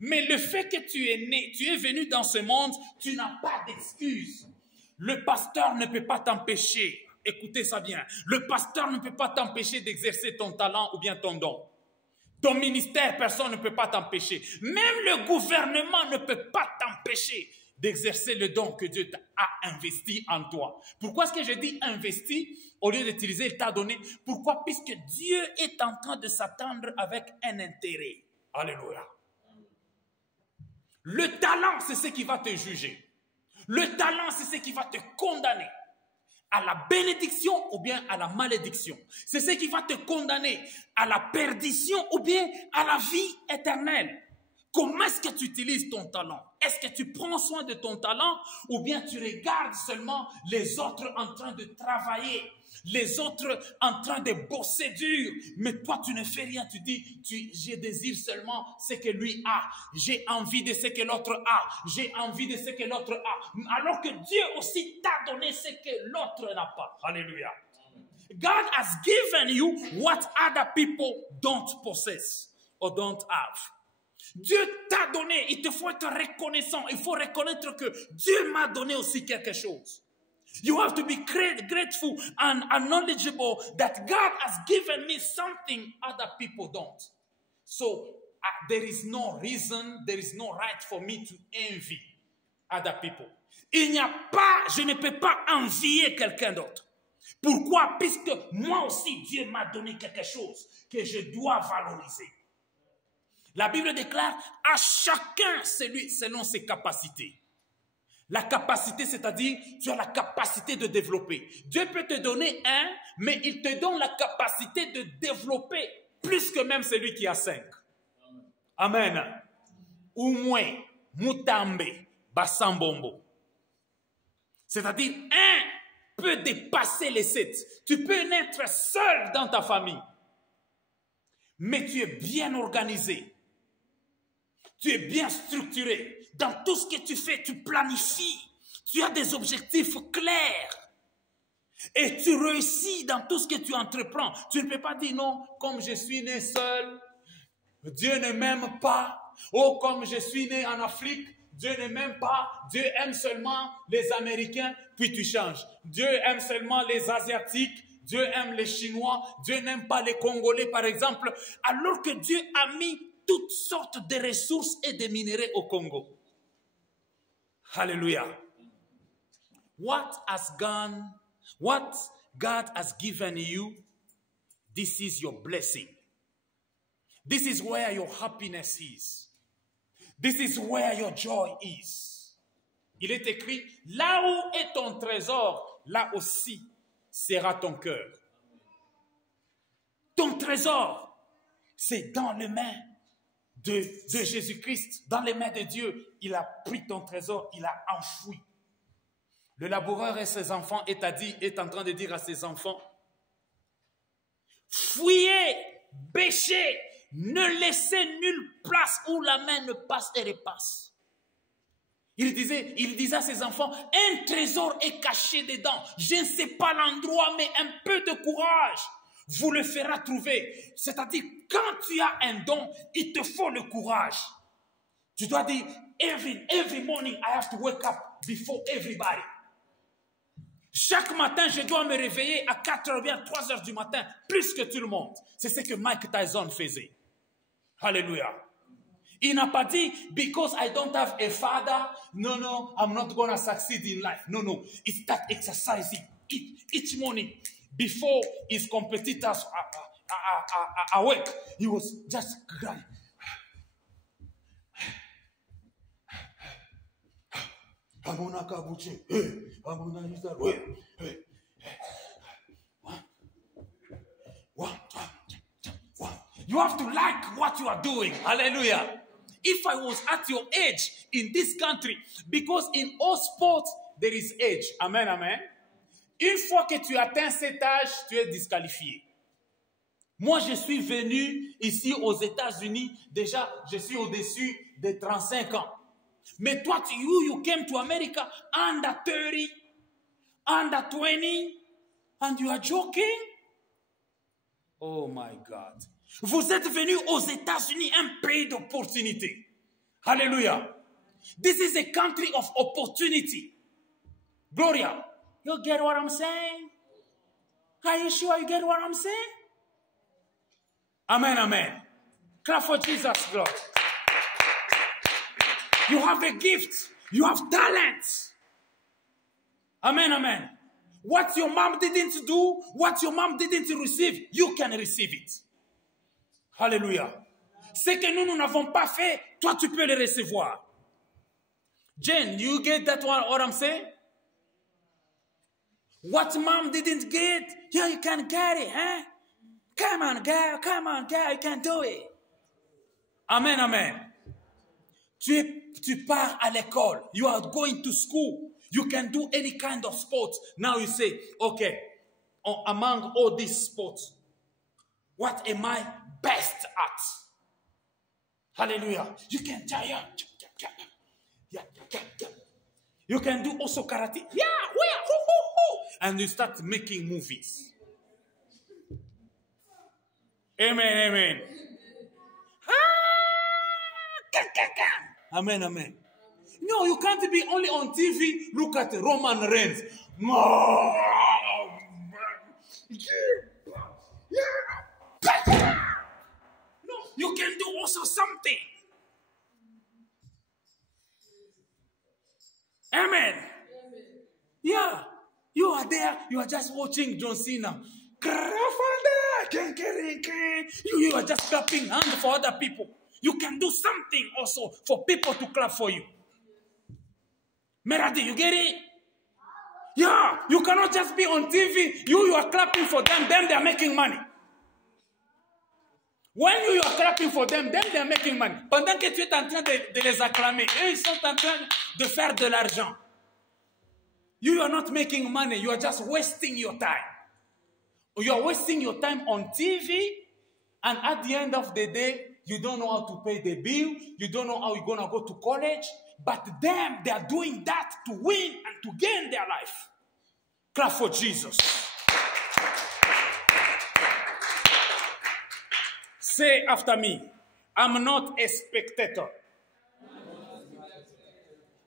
Mais le fait que tu es né, tu es venu dans ce monde, tu n'as pas d'excuse. Le pasteur ne peut pas t'empêcher, écoutez ça bien, le pasteur ne peut pas t'empêcher d'exercer ton talent ou bien ton don. Ton ministère, personne ne peut pas t'empêcher. Même le gouvernement ne peut pas t'empêcher d'exercer le don que Dieu a investi en toi. Pourquoi est-ce que je dis investi au lieu d'utiliser il t'a donné? Pourquoi? Puisque Dieu est en train de s'attendre avec un intérêt. Alléluia. Le talent, c'est ce qui va te juger. Le talent, c'est ce qui va te condamner à la bénédiction ou bien à la malédiction. C'est ce qui va te condamner à la perdition ou bien à la vie éternelle. Comment est-ce que tu utilises ton talent? Est-ce que tu prends soin de ton talent ou bien tu regardes seulement les autres en train de travailler, les autres en train de bosser dur, mais toi tu ne fais rien, tu dis, je désire seulement ce que lui a, j'ai envie de ce que l'autre a, j'ai envie de ce que l'autre a, alors que Dieu aussi t'a donné ce que l'autre n'a pas. Alléluia. God has given you what other people don't possess or don't have. Dieu t'a donné, il te faut être reconnaissant, il faut reconnaître que Dieu m'a donné aussi quelque chose. You have to be grateful and knowledgeable that God has given me something other people don't. So there is no reason, there is no right for me to envy other people. Il n'y a pas, je ne peux pas envier quelqu'un d'autre. Pourquoi? Puisque moi aussi Dieu m'a donné quelque chose que je dois valoriser. La Bible déclare à chacun selon ses capacités. La capacité, c'est-à-dire, tu as la capacité de développer. Dieu peut te donner un, mais il te donne la capacité de développer plus que même celui qui a 5. Amen. Umwe, mutambe, basambombo. C'est-à-dire, un peut dépasser les 7. Tu peux naître seul dans ta famille, mais tu es bien organisé. Tu es bien structuré. Dans tout ce que tu fais, tu planifies. Tu as des objectifs clairs. Et tu réussis dans tout ce que tu entreprends. Tu ne peux pas dire non, comme je suis né seul, Dieu ne m'aime pas. Oh, comme je suis né en Afrique, Dieu ne m'aime pas. Dieu aime seulement les Américains, puis tu changes. Dieu aime seulement les Asiatiques. Dieu aime les Chinois. Dieu n'aime pas les Congolais, par exemple. Alors que Dieu a mis toutes sortes de ressources et de minéraux au Congo. Hallelujah. What God has given you, this is your blessing. This is where your happiness is. This is where your joy is. Il est écrit, là où est ton trésor, là aussi sera ton cœur. Ton trésor, c'est dans les mains de Jésus-Christ, dans les mains de Dieu. Il a pris ton trésor, il a enfoui. Le laboureur et ses enfants est en train de dire à ses enfants, Fouillez, bêchez, ne laissez nulle place où la main ne passe et repasse. Il disait à ses enfants, un trésor est caché dedans. Je ne sais pas l'endroit, mais un peu de courage vous le fera trouver. C'est-à-dire, quand tu as un don, il te faut le courage. Tu dois dire, every morning, I have to wake up before everybody. Chaque matin, je dois me réveiller à 4h, bien 3h du matin, plus que tout le monde. C'est ce que Mike Tyson faisait. Alléluia. Il n'a pas dit, because I don't have a father, no, I'm not going to succeed in life. No, it's that exercising each morning before his competitors awake. He was just crying. Amona Kabuche, Amona Yizar, You have to like what you are doing. Hallelujah. If I was at your age in this country, because in all sports, there is age. Amen, amen. Une fois que tu atteins cet âge, tu es disqualifié. Moi, je suis venu ici aux États-Unis. Déjà, je suis au-dessus de 35 ans. Mais toi, you came to America under 30, under 20, and you are joking? Oh my God. Vous êtes venu aux États-Unis, un pays d'opportunité. Hallelujah. This is a country of opportunity. Gloria, you get what I'm saying? Are you sure you get what I'm saying? Amen, amen. Clap for Jesus, Lord. You have a gift. You have talent. Amen, amen. What your mom didn't do, what your mom didn't receive, you can receive it. Alléluia. Ce que nous n'avons pas fait, toi tu peux le recevoir. Jane, you get that what I'm saying? What mom didn't get, yeah, you can get it, huh? Come on, girl, you can do it. Amen, amen. Tu pars à l'école. You are going to school. You can do any kind of sport. Now you say, okay, among all these sports, what am I best at? Hallelujah. You can jump. You can do also karate. Yeah, and you start making movies. Amen, amen. Amen, amen. No, you can't be only on TV. Look at Roman Reigns. No, you can do also something. Amen. Yeah, you are there. You are just watching John Cena. You are just clapping hands for other people. You can do something also for people to clap for you. Meradi, you get it? Yeah, you cannot just be on TV. You are clapping for them they are making money. When you are clapping for them they are making money. Pendant que tu es en train de les acclamer, eux, ils sont en train de faire de l'argent. You are not making money. You are just wasting your time. You are wasting your time on TV, and at the end of the day, you don't know how to pay the bill. You don't know how you're going to go to college. But them, they are doing that to win and to gain their life. Clap for Jesus. Say after me, I'm not a spectator.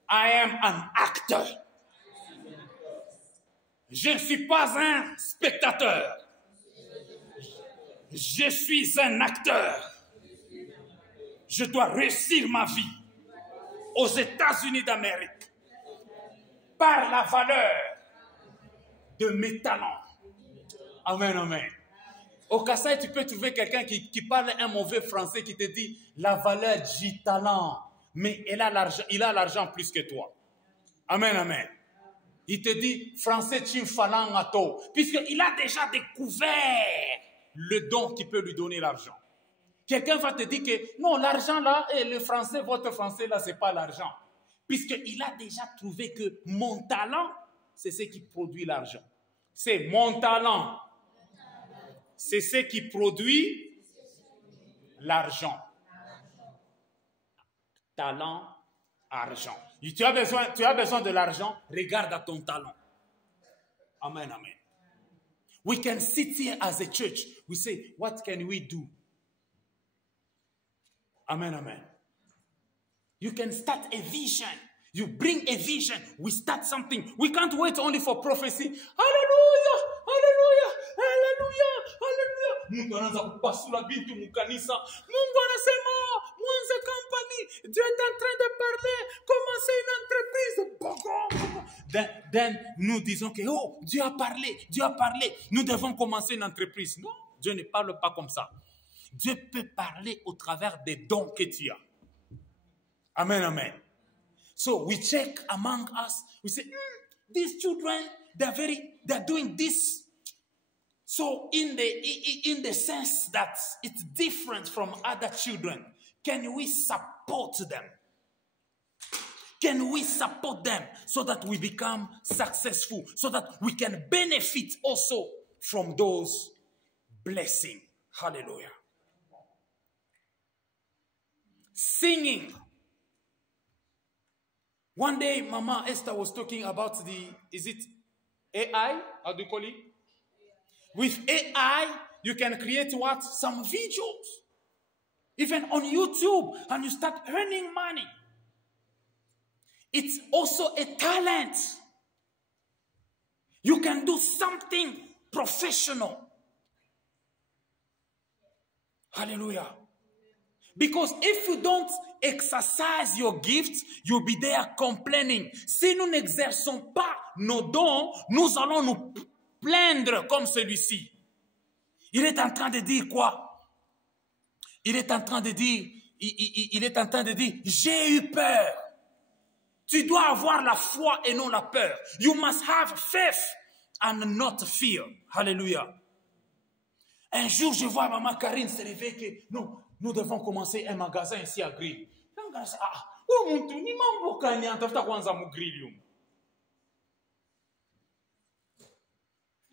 I am an actor. Je ne suis pas un spectateur. Je suis un acteur. Je dois réussir ma vie aux États-Unis d'Amérique par la valeur de mes talents. Amen, amen. Au Kassai, tu peux trouver quelqu'un qui parle un mauvais français qui te dit la valeur du talent, mais il a l'argent plus que toi. Amen, amen. Il te dit français tu falang à toi, puisqu'il a déjà découvert le don qui peut lui donner l'argent. Quelqu'un va te dire que non, l'argent là, et le français, votre français là, c'est pas l'argent. Puisqu'il a déjà trouvé que mon talent, c'est ce qui produit l'argent. C'est mon talent. c'est ce qui produit l'argent. Talent, argent. Tu as besoin de l'argent, regarde à ton talent. Amen, amen. We can sit here as a church. We say, what can we do? Amen, amen. You can start a vision. You bring a vision. We start something. We can't wait only for prophecy. Hallelujah, hallelujah, hallelujah, hallelujah. Mungu anaanza kupasula bintu mkanisa. Mungu anasema, mwanze company. Dieu est en train de parler. Commencez une entreprise. Then nous disons que, oh, Dieu a parlé, Dieu a parlé. Nous devons commencer une entreprise. Non, Dieu ne parle pas comme ça. Dieu peut parler au travers des dons que tu as. Amen, amen. So we check among us. We say, these children, they're doing this. So in the sense that it's different from other children, can we support them? Can we support them so that we become successful, so that we can benefit also from those blessings? Hallelujah. Singing. One day, Mama Esther was talking about is it AI? How do you call it? With AI, you can create what? Some videos. Even on YouTube, and you start earning money. It's also a talent. You can do something professional. Hallelujah. Because if you don't exercise your gifts, you'll be there complaining. Si nous n'exerçons pas nos dons, nous allons nous plaindre comme celui-ci. Il est en train de dire quoi? Il est en train de dire, j'ai eu peur. Tu dois avoir la foi et non la peur. You must have faith and not fear. Hallelujah. Un jour, je vois Maman Karine se réveiller que non, nous devons commencer un magasin ici à Grill.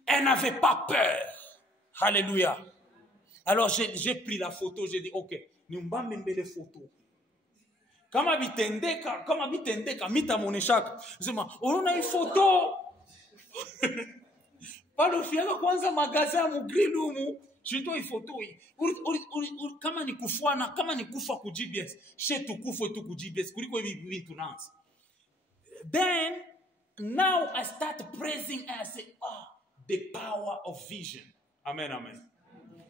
Elle n'avait pas peur. Alléluia. Alors j'ai pris la photo, j'ai dit, ok, nous allons mettre les photos. Kama bitendeka, mita moneshaka. Je dis, on a une photo. Pas le fiaga kwanza magasin mu Grill umu. Chito hii photo hii. Kama ni kufuana, kama ni kufa ku GBS, shetu kufa tu ku GBS, kuliko hivi vitu nansi. Then, now I start praising and I say, the power of vision. Amen, amen.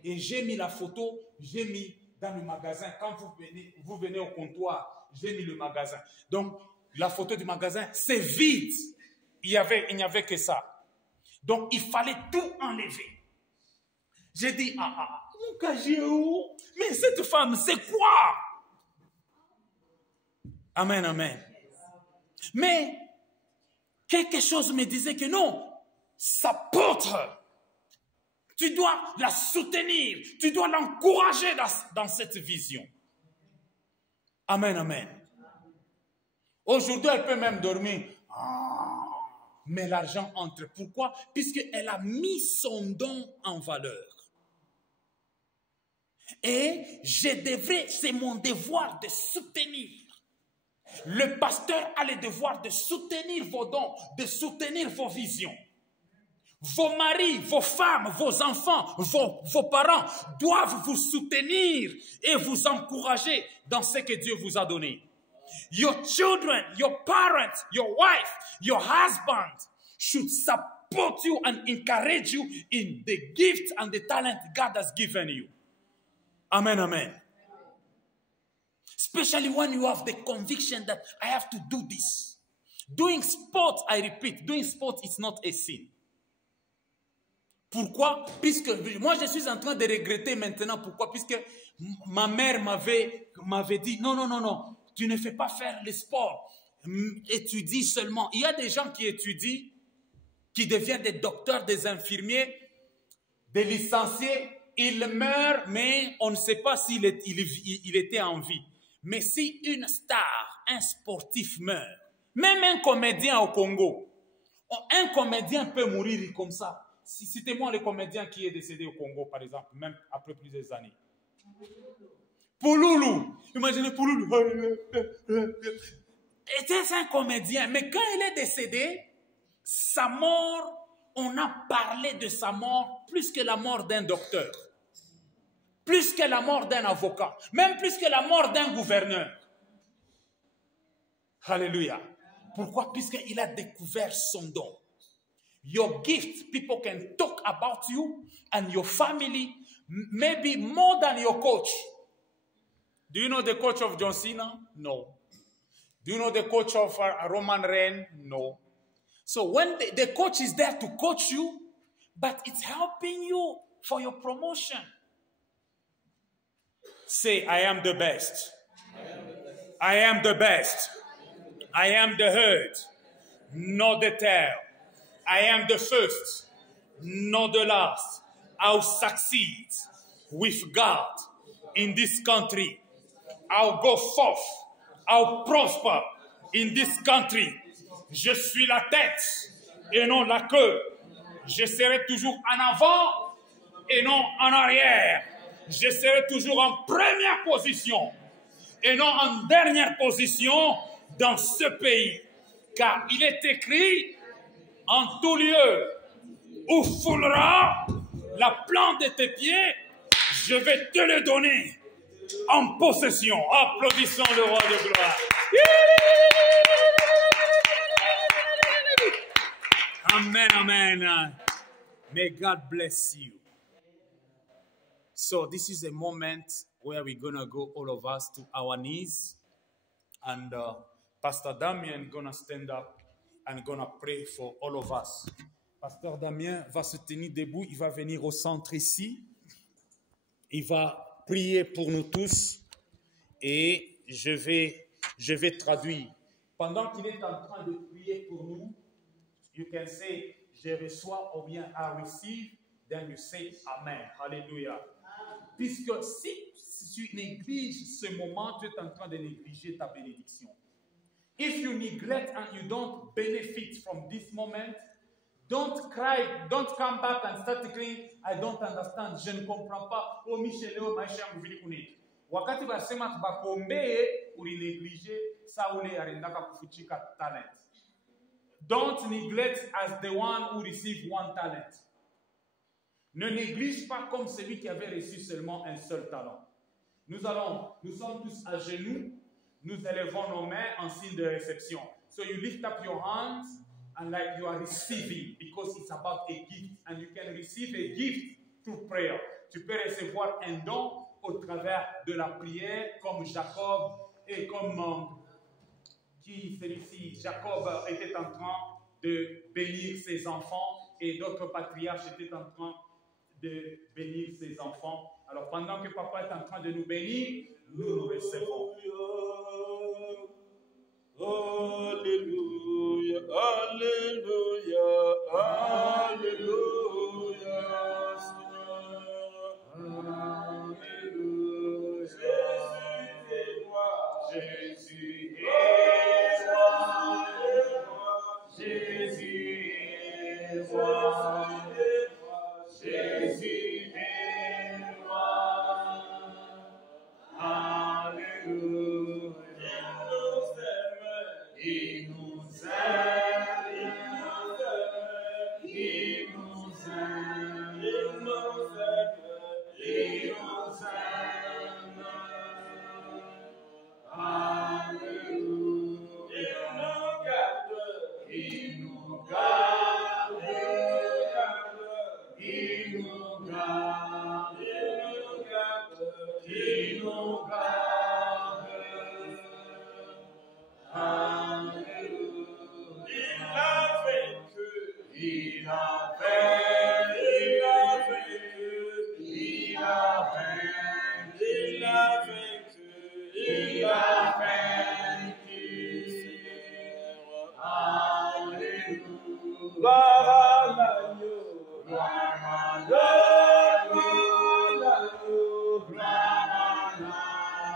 Et j'ai mis la photo, j'ai mis dans le magasin. Quand vous venez au comptoir, j'ai mis le magasin. Donc, la photo du magasin, c'est vide. Il n'y avait que ça. Donc, il fallait tout enlever. J'ai dit, mon cagéo, mais cette femme, c'est quoi? Amen, amen. Mais, quelque chose me disait que non, s'apôtre. Tu dois la soutenir, tu dois l'encourager dans cette vision. Amen, amen. Aujourd'hui, elle peut même dormir. Mais l'argent entre. Pourquoi? Puisqu'elle a mis son don en valeur. Et c'est mon devoir de soutenir. Le pasteur a le devoir de soutenir vos dons, de soutenir vos visions. Vos maris, vos femmes, vos enfants, vos parents doivent vous soutenir et vous encourager dans ce que Dieu vous a donné. Your children, your parents, your wife, your husband should support you and encourage you in the gift and the talent God has given you. Amen, amen. Especially when you have the conviction that I have to do this. Doing sport, I repeat, doing sport is not a sin. Pourquoi? Puisque moi je suis en train de regretter maintenant. Pourquoi? Puisque ma mère m'avait dit non, tu ne fais pas faire le sport. Étudie seulement. Il y a des gens qui étudient, qui deviennent des docteurs, des infirmiers, des licenciés. Ils meurent, mais on ne sait pas s'il était en vie. Mais si une star, un sportif meurt, même un comédien au Congo, un comédien peut mourir comme ça. Citez-moi les comédiens qui est décédé au Congo, par exemple, même après plusieurs années. Pouloulou. Imaginez Pouloulou. C'était un comédien, mais quand il est décédé, sa mort, on a parlé de sa mort plus que la mort d'un docteur, plus que la mort d'un avocat, même plus que la mort d'un gouverneur. Alléluia. Pourquoi? Puisqu'il a découvert son don. Your gift, people can talk about you and your family, maybe more than your coach. Do you know the coach of John Cena? No. Do you know the coach of Roman Reigns? No. So when the coach is there to coach you, but it's helping you for your promotion. Say, I am the best. I am the best. I am the head, not the tail. I am the first, not the last. I'll succeed with God in this country. I'll go forth. I'll prosper in this country. Je suis la tête et non la queue. Je serai toujours en avant et non en arrière. Je serai toujours en première position et non en dernière position dans ce pays. Car il est écrit en tout lieu où foulera la plante de tes pieds, je vais te le donner en possession. Applaudissons le roi de gloire. Amen, amen. May God bless you. So this is a moment where we're going to go, all of us, to our knees. And Pastor Damien is going to stand up and going to pray for all of us. Pasteur Damien va se tenir debout. Il va venir au centre ici. Il va prier pour nous tous. Et je vais traduire. Pendant qu'il est en train de prier pour nous, you can say, je reçois ou bien I receive, then you say Amen. Hallelujah. Puisque si tu négliges ce moment, tu es en train de négliger ta bénédiction. If you neglect and you don't benefit from this moment, don't cry, don't come back and start declaring, I don't understand, je ne comprends pas. Oh, Micheleo, maisha mvili kuni. Wakati basema tubakombee, ulineglige, sa ule arendaka kufuchika talent. Don't neglect as the one who received one talent. Ne néglige pas comme celui qui avait reçu seulement un seul talent. Nous sommes tous à genoux, nous élevons nos mains en signe de réception. So you lift up your hands and like you are receiving because it's about a gift and you can receive a gift through prayer. Tu peux recevoir un don au travers de la prière comme Jacob et comme celui-ci, Jacob était en train de bénir ses enfants et d'autres patriarches étaient en train de bénir ses enfants. Alors pendant que papa est en train de nous bénir, nous recevons. Alléluia, alléluia, alléluia, Seigneur. Alléluia. Jésus est roi. Jésus est roi. Jésus est roi. Alléluia. Il nous aime. Il nous aime. Il nous aime. Il nous aime. Alléluia. Il nous garde. Il nous garde. Il nous garde. Alléluia. Il a vaincu. Il a vaincu. Il a vaincu. Il a vaincu. Il a vaincu. Seigneur. Alléluia. Gloire à l'agneau. Gloire à l'agneau. Gloire à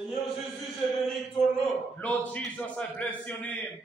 Seigneur Jésus, je bénis ton nom. Lord Jesus, I bless your name.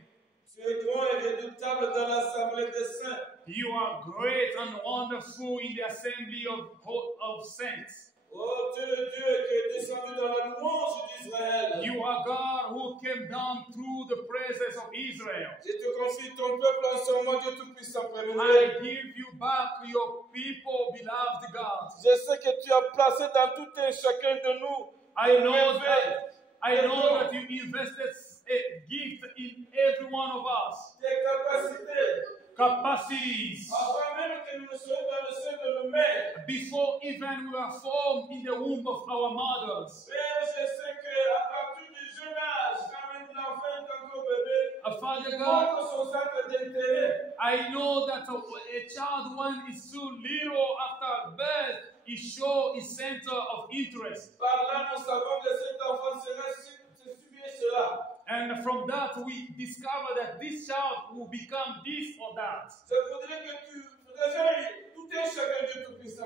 Tu es grand et redoutable dans l'assemblée des saints. You are great and wonderful in the assembly of saints. Oh, tu es le Dieu qui est descendu dans la louange d'Israël. You are God who came down through the presence of Israel. Je te confie ton peuple en ce moment, Dieu Tout-Puissant, premier. I give you back your people, beloved God. Je sais que tu as placé dans tout et chacun de nous I des know merveilles, that you invested a gift in every one of us. des capacités. Capacities. Avant même que nous ne soyons dans le sein de nos mères. Before even we were formed in the womb of our mothers. Père, je sais qu'à partir du jeune âge, quand même l'enfant est encore bébé, Father il God, montre son centre d'intérêt. I know that a child, when is so little after birth, he shows his center of interest. Par là, nous savons que cet enfant sera subir cela. And from that, we discover that this child will become this or that. Je voudrais que tu réveilles tout et chacun de Tout-Puissant.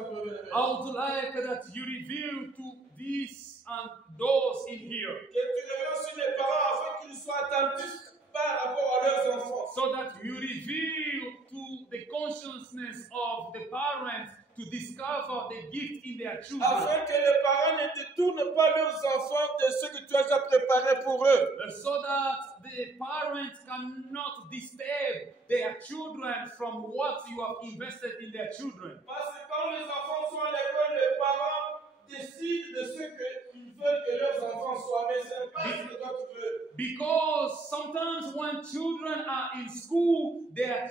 I would like that you reveal to these and those in here, Que tu réveilles aussi les parents afin qu'ils soient attentifs par rapport à leurs enfants. so that you reveal to the consciousness of the parents to discover the gift in their children, Afin que les parents ne détournent pas leurs enfants de ce que tu as déjà préparé pour eux. so that the parents cannot disturb their children from what you have invested in their children. Parce que quand les enfants sont à l'école, les parents décident de ce qu'ils veulent que leurs enfants soient. Mais ce n'est pas ce que toi tu veux. Because sometimes when children are in school, their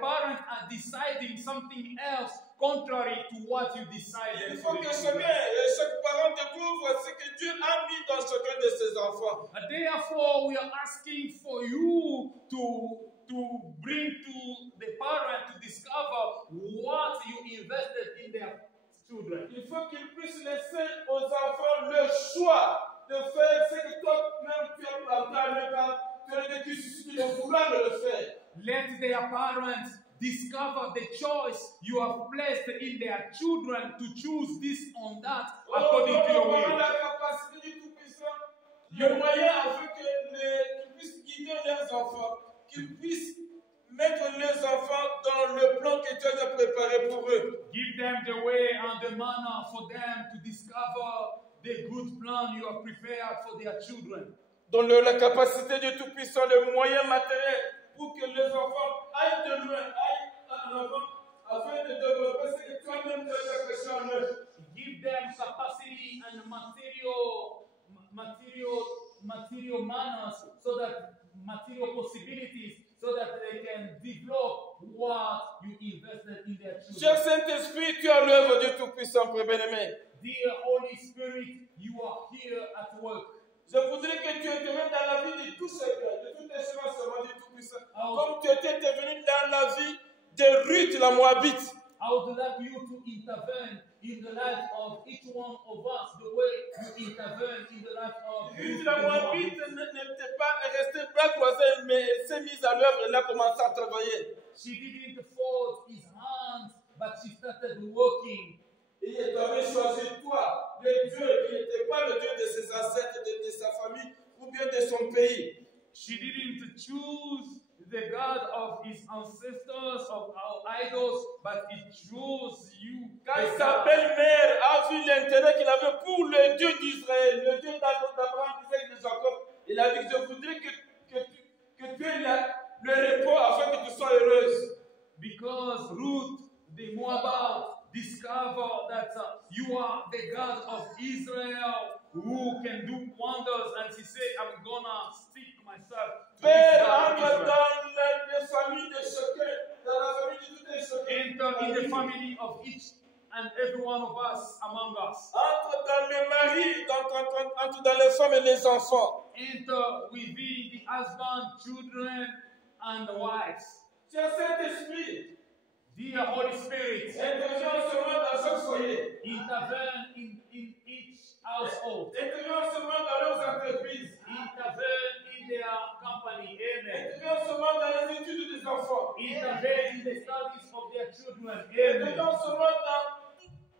parents are deciding something else contrary to what you Il decided. faut que chaque parent découvre ce que Dieu a mis dans chacun de ses enfants. Therefore, we are asking for you to bring to the parent to discover what you invested in their children. Il faut qu'ils puissent laisser aux enfants le choix de faire ce que toi-même tu as planté en eux quand tu as été suscité de vouloir le faire. Let their parents discover the choice you have placed in their children to choose this or that according to your Parents, will. la capacité du Tout-Puissant, le moyen afin qu'ils puissent guider leurs enfants, qu'ils puissent mettre les enfants dans le plan que tu as déjà préparé pour eux. Give them the way and the manner for them to discover the good plan you have prepared for their children. Donne-leur la capacité du Tout-Puissant, le moyen matériel pour que les enfants aillent de loin, aillent en avant, afin de développer ce que toi-même tu as caché en eux. Give them capacity and material manners, so that material possibilities, so that they can develop what you invested in their Cher children. Saint-Esprit, tu as l'œuvre du Tout-Puissant, bien-aimé. Dear Holy Spirit, you are here at work. Je voudrais que tu interviennes dans la vie de tous chacun, de toutes les choses du Tout-Puissant. Comme tu étais intervenu dans la vie de Ruth la Moabite. I would like you to intervene in the life of each one of us the way you intervene in the life of Ruth la Moabite n'était pas restée bras croisés, mais elle s'est mise à l'œuvre et elle a commencé à travailler. She didn't fold his hands, but she started working. Et il t'avait choisi toi, le Dieu qui n'était pas le Dieu de ses ancêtres, de sa famille ou bien de son pays. She didn't choose the God of his ancestors, of our idols, but he chose you. Quand the sa God. belle-mère a vu l'intérêt qu'il avait pour le Dieu d'Israël, le Dieu d'Abraham, d'Isaac et de Jacob, il a dit que je voudrais que tu aies le repos afin que tu sois heureuse. Because Ruth, the Moabite, discovered that you are the God of Israel who can do wonders, and she said, I'm gonna stick myself to this Père, God of entre Israel. dans les familles de chacun, dans la famille de tout un chacun. Enter in the family of each and every one of us among us. Entre dans les maris, entre dans les femmes et les enfants. Enter within the husband, children, and the wives. Cher Saint-Esprit, Dear Holy Spirit, interviens seulement dans chaque foyer. intervene in each household. Interviens seulement dans leurs entreprises. Intervene in their company. Amen. Interviens seulement dans les études des enfants. Intervene in the studies of their children. Amen. Interviens seulement dans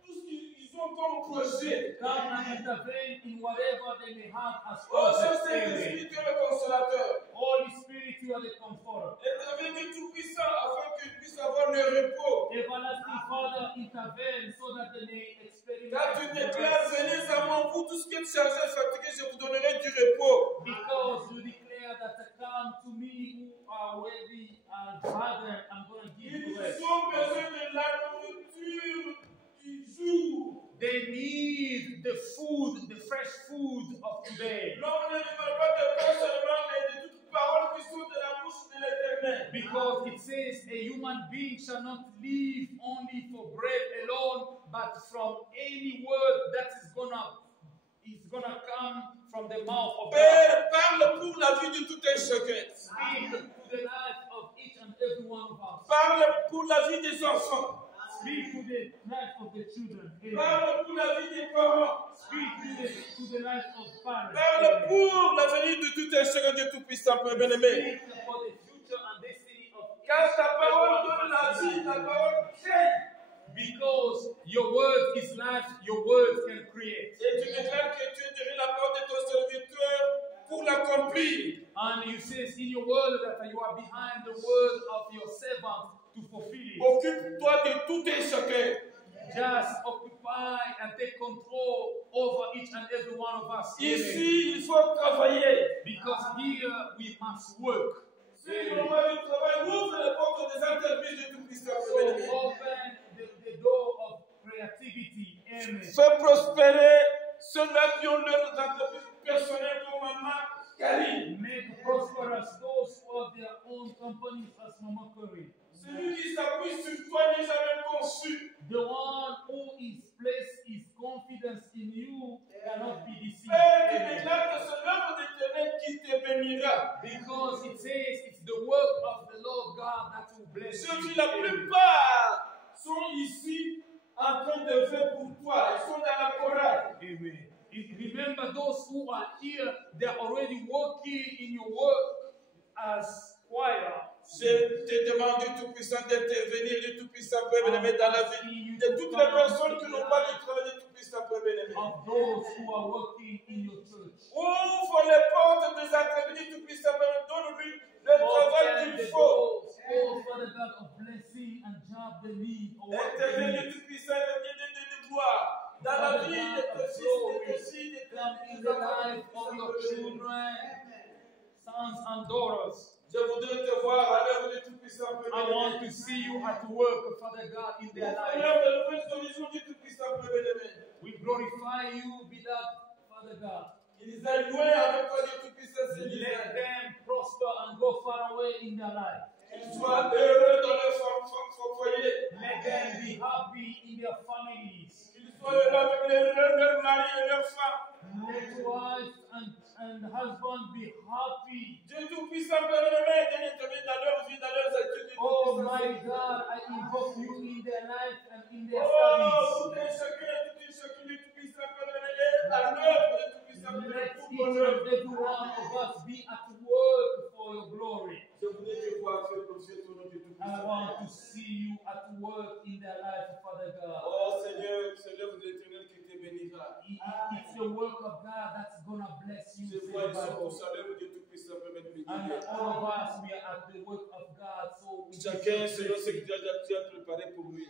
tout ce qu'ils ont comme projet. Come and intervene in whatever they may have as Oh projects. Saint-Esprit, tu es le consolateur. Holy Spirit, you are the comforter. Interviens du Tout-Puissant afin qu'ils puissent avoir le repos. Everlasting Father, intervene so that they may experience Car tu the déclares, rest. venez à moi, vous tous qui êtes chargés et fatigués, je vous donnerai du repos. Because you declare that come to me who are weary and burdened, I'm going to give you Ils rest. ont besoin de la nourriture du jour. They need the food, the fresh food of today. L'homme ne vivra pas de pain seulement, mais de toutes paroles qui sont de la bouche de l'Éternel. Because it says a human being shall not live only for bread alone, but from any word that is gonna come from the mouth of God. Père, parle pour la vie de tout un chacun. Speak to the life of each and every one of us. Parle pour la vie des enfants. Speak to the life of the children. Amen. Parle pour la vie des parents. Speak to the life of parents. Parle pour l'avenir de tout un chacun de tout-puissant, Père bien-aimé. Speak for the future and destiny of each Car ta and parole every donne one la of us. vie, ta parole crée. Because your word is life, your word can create. Et tu déclares que tu dirais la parole de ton serviteur pour l'accomplir. And you say in your word that you are behind the word of your servant to fulfill it. Occupe-toi de tout un chacun. Just occupy and take control over each and every one of us. Amen. Ici, il faut travailler. Because here we must work. Si le moment du travail, ouvre les portes des entreprises de tout-puissant, So Père bien-aimé. open the door of creativity. Amen. Fais prospérer ceux-là qui ont leurs entreprises personnelles comme Maman Karine. Make prosperous those who have their own companies as Mama Curry. Celui qui s'appuie sur toi n'est jamais conçu. The one who is placed his confidence in you cannot be deceived. Père, tu Amen. déclares que c'est l'œuvre de l'Éternel qui te bénira. Because it says it's the work of the Lord God that will bless Ceux you. qui, la Amen. plupart, sont ici en train de faire pour toi. Ils sont dans la chorale. Amen. Remember those who are here, they are already working in your work as choir. Je te demande du Tout-Puissant d'intervenir, du Tout-Puissant, Père bien-aimé, dans la vie de toutes les personnes qui n'ont pas le travail du Tout-Puissant, Père bien-aimé. Of those who are working in your church. Ouvre les portes des entreprises du Tout-Puissant, Père, donne-lui le travail Open qu'il the faut. doors, oh Father God, of blessing and job they need. Or what they Intervenir need. du Tout-Puissant, de gloire, dans la vie de tes fils, de tes filles, de Come in tes the life of your children, sons and daughters. Je voudrais te voir à l'œuvre du Tout-Puissant, Père I want bien-aimé. to see you at work, Father God, in their life. L'œuvre de nouvelles horizons du Tout-Puissant, Père bien-aimé. We glorify you, beloved Father God. Qu'ils aillent loin avec toi du Tout-Puissant, Let Seigneur. them prosper and go far away in their life. Qu'ils soient heureux dans leur foyer. Let them be happy in their families. Qu'ils soient heureux avec leur mari et leurs femmes. Let wife and husband be happy. Dieu Tout-Puissant, Père bien-aimé, viens intervenir dans leur vie, dans leurs études. Oh my God, I invoke you in their life and in their Oh, tout studies. un chacun du Tout-Puissant, Père bien-aimé, à l'œuvre du Tout-Puissant, Let Père, each pour and ton œuvre. every one of us be at work for your glory. Je voudrais te voir faire profiter ton nom du I Tout-Puissant. want to see you at work in their life, Father God. Oh Seigneur, c'est l'œuvre de l'Éternel qui te bénira. It's the work of God that's gonna bless you. Je says vois, the ils sont Bible. tous à l'œuvre du Tout-Puissant, Père bien-aimé. And all of us, we are at the work of God. So we Chacun selon ce que tu as préparé pour lui.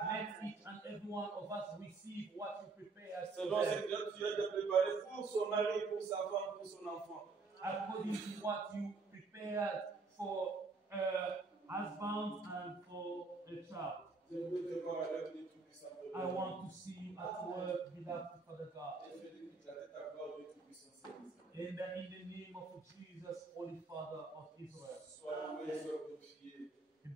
let each and every one of us receive what you prepare Selon ce que tu as préparé pour son mari, pour sa femme, pour son enfant. according to what you prepared for a husband and for a child. Je veux te voir à l'œuvre du Tout-Puissant, Père I bien-aimé. want to see you at work, beloved Father God. Et fais éclater ta gloire du Tout-Puissant, Seigneur. In the name of Jesus, Holy Father of Israel, Sois loué, sois glorifié.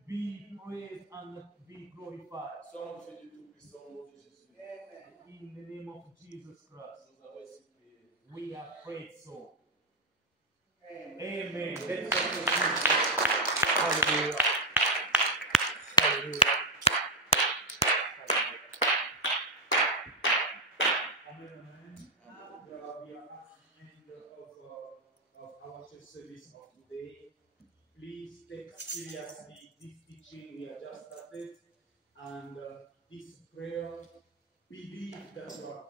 be praised and be glorified. Sois glorifié du Tout-Puissant au nom de Jésus. In the name of Jesus Christ, Nous avons ainsi prié. we have prayed so. Amen. Let's proceed. Hallelujah. Hallelujah. Amen. We are at the end of our church service of today. Please take seriously this teaching we have just started and this prayer. Believe that you are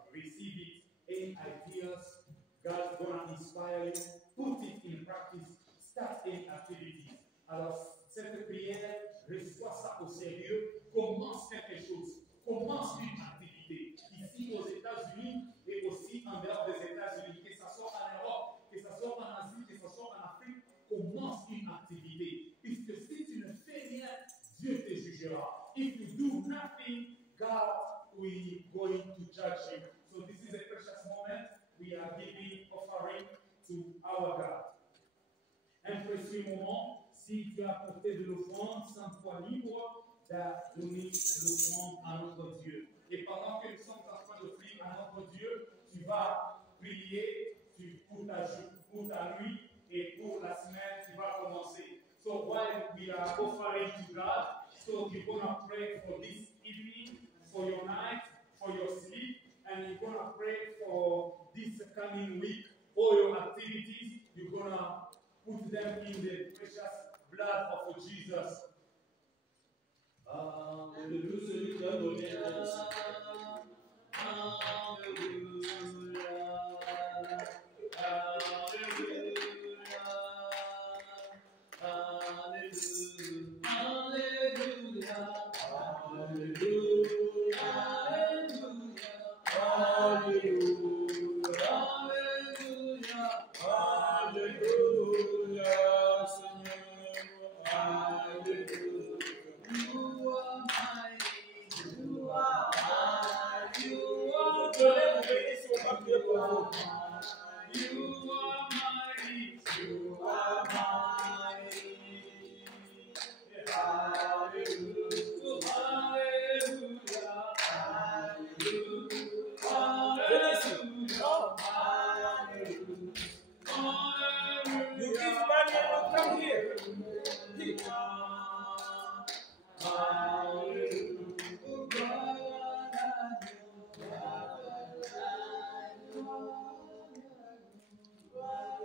ce moment, si tu as apporté de l'offrande, sens-toi libre de donner l'offrande à notre Dieu. Et pendant que nous sommes en train d'offrir à notre Dieu, tu vas prier pour ta nuit et pour la semaine qui va commencer. So while we are offering to God, so you're going to pray for this evening, for your night, for your sleep, and you're going to pray for this coming week, all your activities, you're going to put them in the precious blood of Jesus. Alléluia, celui qui a donné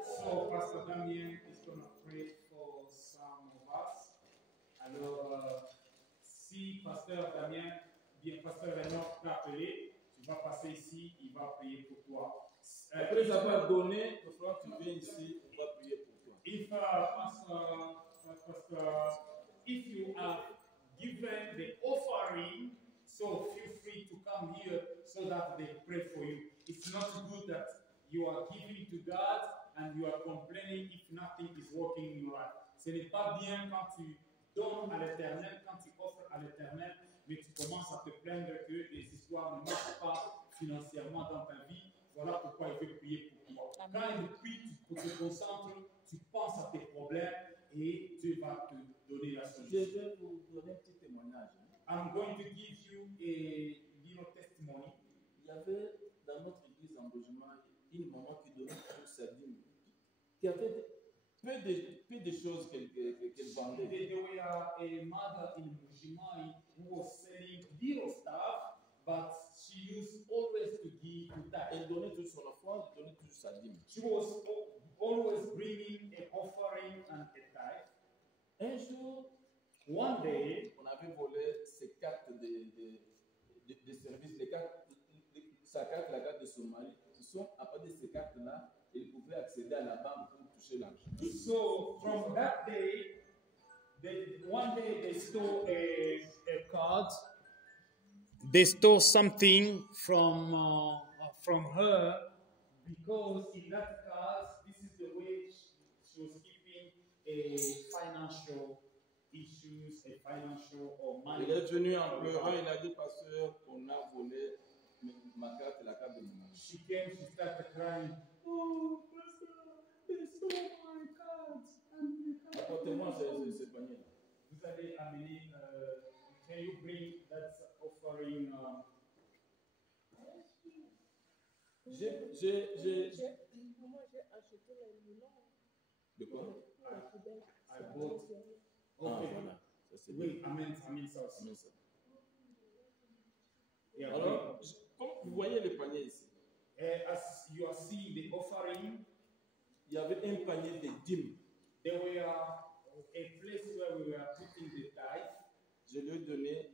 So Pastor Damien is going to pray for some of us. Alors, si Pasteur Damien, bien Pasteur Enoch t'a appelé, tu vas passer ici, il va prier pour toi. Après avoir donné, il faudra que tu viennes ici, on va prier pour toi. If if you have given the offering, so feel free to come here so that they pray for you. It's not good that you are giving to God and you are complaining if nothing is working in your life. Ce n'est pas bien quand tu donnes à l'Éternel, quand tu offres à l'Éternel, mais tu commences à te plaindre que les histoires ne marchent pas financièrement dans ta vie. Voilà pourquoi il veut prier pour toi. Quand il prie, tu te concentres, tu penses à tes problèmes et Dieu va te donner la Je solution. vais vous donner un petit témoignage. I'm going to give you a little testimony. Il y avait dans notre église en Bojima une maman qui donnait toujours sa dîme, qui avait peu de choses qu'elle vendait. There were a mother in Mujimai who was selling little stuff, but she used always to give to tithe. Elle donnait toujours son offrande, elle donnait toujours sa dîme. She was always bringing an offering and a tithe. Un jour, One day, on avait volé ses cartes de service, sa carte, la carte de son mari. Ce sont à partir de ces cartes-là, il pouvait accéder à la banque pour toucher l'argent. so from that day, one day they stole a card. They stole something from her because in that card, this is the way she was keeping a financial issues, a financial or money. Il est venu en pleurant, il a dit, pasteur, on a volé ma carte et la carte de mon mari. She came, she started crying. Oh, Pastor, they stole my cards and the card. Apportez-moi ce panier-là. Vous allez amener, can you bring that offering? Moi, j'ai acheté les moulins. De quoi? I bought. Ah, Okay. voilà. Ça, c'est Wait, bien. amen, ça. Amen, ça. Yeah, Alors, comme vous voyez le panier ici, as you are seeing the offering, il y avait un panier de dîmes. there were a place where we were putting the tithe. Je lui ai donné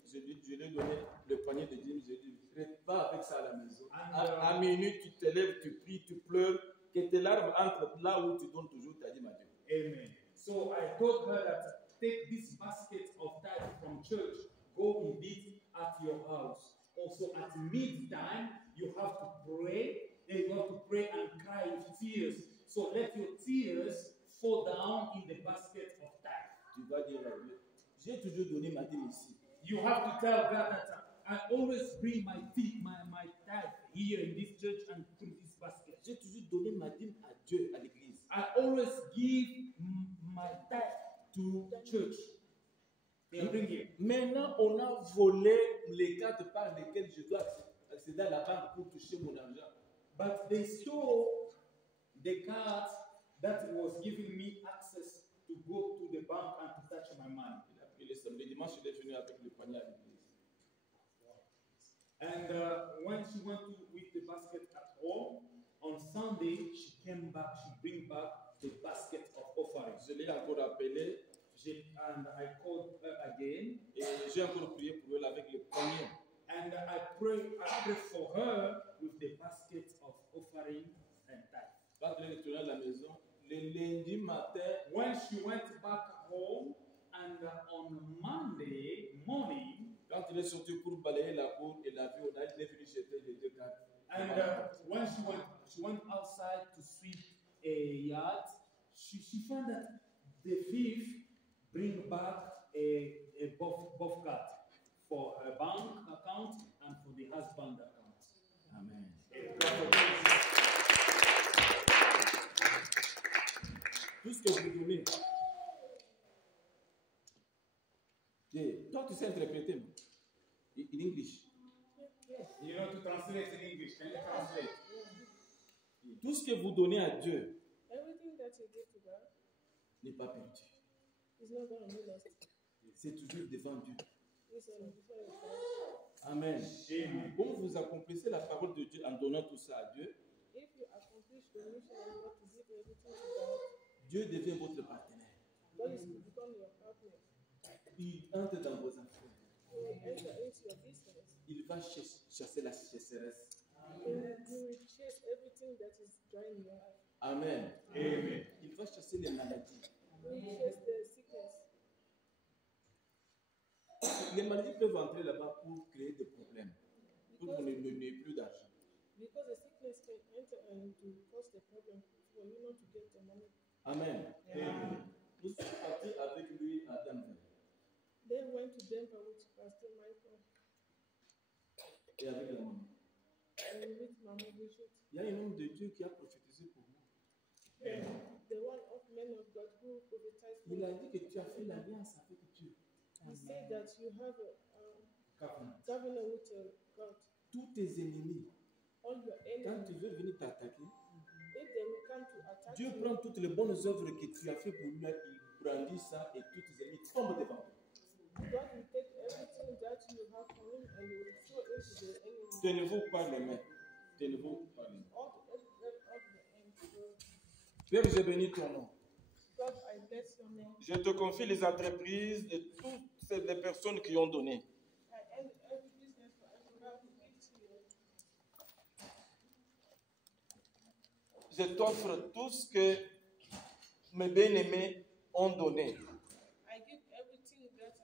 le panier de dîmes. Je lui ai dit, va avec ça à la maison. À minuit, tu te lèves, tu pries, tu pleures, que tes larmes entrent là où tu donnes toujours ta dîme à Dieu. Amen. So I told her that take this basket of tithe from church, go and eat at your house. Also at midtime, you have to pray, and you have to pray and cry with tears. So let your tears fall down in the basket of tithe. Tu vas dire à Dieu, j'ai toujours donné ma dîme ici. You have to tell God that I always bring my tithe here in this church and put in this basket. J'ai toujours donné ma dîme à Dieu, à l'église. I always give my church. They bring you. Maintenant, on a volé les cartes par lesquelles je dois accéder à la banque pour toucher mon argent. But they stole the cards that was giving me access to go to the bank and to touch my money. Il a pris le samedi. Dimanche, il est venu avec le poignet à l'église. And when she went to with the basket at home, on Sunday, she came back, she bring back the basket of offerings. Je l'ai encore appelé And I called her again, et j'ai encore prié pour elle avec le poignet. and I pray for her with the basket of offering and tithe. Quand elle est retournée à la maison, le lundi matin, When she went back home, and on Monday morning, quand il est sorti pour balayer la cour, il a vu, il est venu jeter les deux cartes. and when she went outside to sweep a yard, she found that the thief bring back a both card for her bank account and for the husband account. Amen. Tout ce que vous donnez. Et toi, tu sais interpréter, non? In English. You know to translate in English. Can you translate? Tout ce que vous donnez à Dieu Everything that you give to God n'est pas perdu. is not going to be lost. C'est toujours devant Dieu. It's before you God. Amen. Comme vous accomplissez la parole de Dieu en donnant tout ça à Dieu, If you accomplish the mission of God to give everything to God, Dieu devient votre partenaire. God is to become your partner. Il entre dans vos affaires. He will enter into your business. Il va chasser la sécheresse. You will chase everything that is drying your eye. Amen. Amen. Il va chasser les maladies. You will chase the sickness. Les maladies peuvent entrer là-bas pour créer des problèmes. Pour que vous n'ayez plus d'argent. Because the sickness can enter and to cause the problem for you not to get the money. Amen. Nous sommes partis avec lui à Denver. They went to Denver with Pastor Michael Et avec la maman. and with Mama Bridget. Il y a un homme de Dieu qui a prophétisé pour moi. The one of men of God who prophesied for Il a you. dit que tu as fait l'alliance avec Dieu. He said that you have a Covenant. covenant with God. Tous tes ennemis, All your quand enemies, tu veux venir t'attaquer, if they will come to attack Dieu you, prend toutes les bonnes œuvres que tu as fait pour lui, il brandit ça et tous tes ennemis tombent devant toi. God will take everything that you have for him and you will throw it to the enemy. Tenez-vous par les mains. Tenez-vous par les mains. All the end. Père, je bénis ton nom. God, I bless your name. Je te confie les entreprises de toutes les personnes qui ont donné. I end every business for everyone who gives to you. Je t'offre tout ce que mes bien-aimés ont donné. I give everything that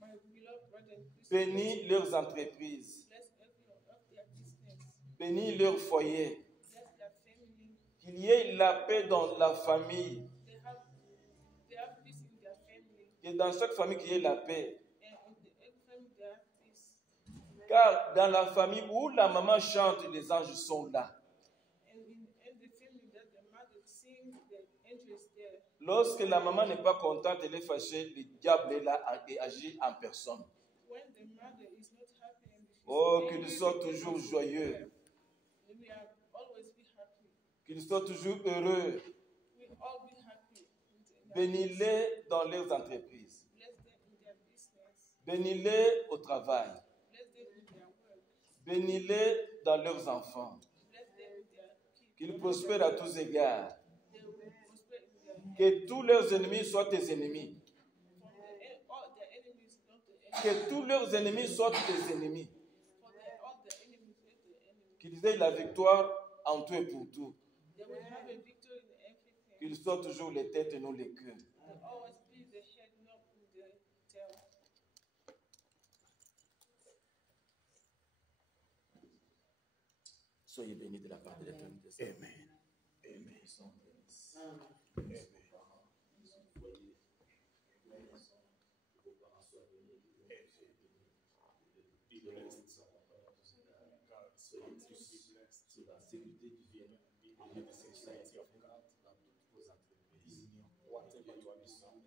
my beloved brother and sister Bénis leurs entreprises. bless every of their business. Bénis leur foyer. Bless their family. Qu'il y ait la paix dans la famille. They have peace in their family. Que dans chaque famille, qu'il y ait la paix. And in every family they have peace. Car dans la famille où la maman chante, les anges sont là. And in every family that the mother sings, the angel is there. Lorsque la maman n'est pas contente, elle est fâchée, le diable est là et agit en personne. When the mother is not happy and she's Oh, angry, qu'il soit toujours joyeux. we are always be happy. Qu'ils soient toujours heureux. We all be happy. In their Bénis-les dans leurs entreprises. Bless them in their business. Bénis-les au travail. Bless them in their work. Bénis-les dans leurs enfants. Bless them in their kids. Qu'ils prospèrent à tous égards. They will prosper in their Que tous leurs ennemis soient tes ennemis. all their enemies, not the enemies. Que tous leurs ennemis soient tes ennemis. For all the enemies, not the enemies. Qu'ils aient la victoire en tout et pour tout. They will have a victory in everything. Qu'ils soient toujours les têtes et non les queues. They'll always be the head, not the tail. Soyez bénis de la part de l'éternité. Amen. Amen. Sur la sécurité divine, et la société of God, dans toutes vos entreprises, whatever you are doing,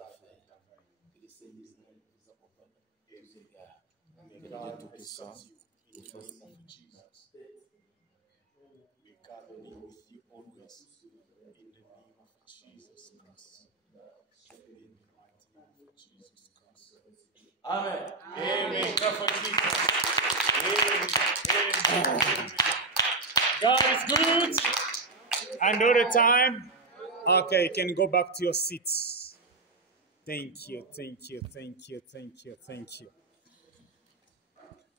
affaires. Que le Saint-Esprit vous accompagne tous égards. Que Dieu Tout-Puissant vous fasse confiance. May God be with you always in the name of Jesus Christ. In the mighty name of Jesus Christ. Amen. Amen. Clap for Jesus. Amen. God is good. Another time. Okay, you can go back to your seats. Thank you, thank you, thank you, thank you, thank you.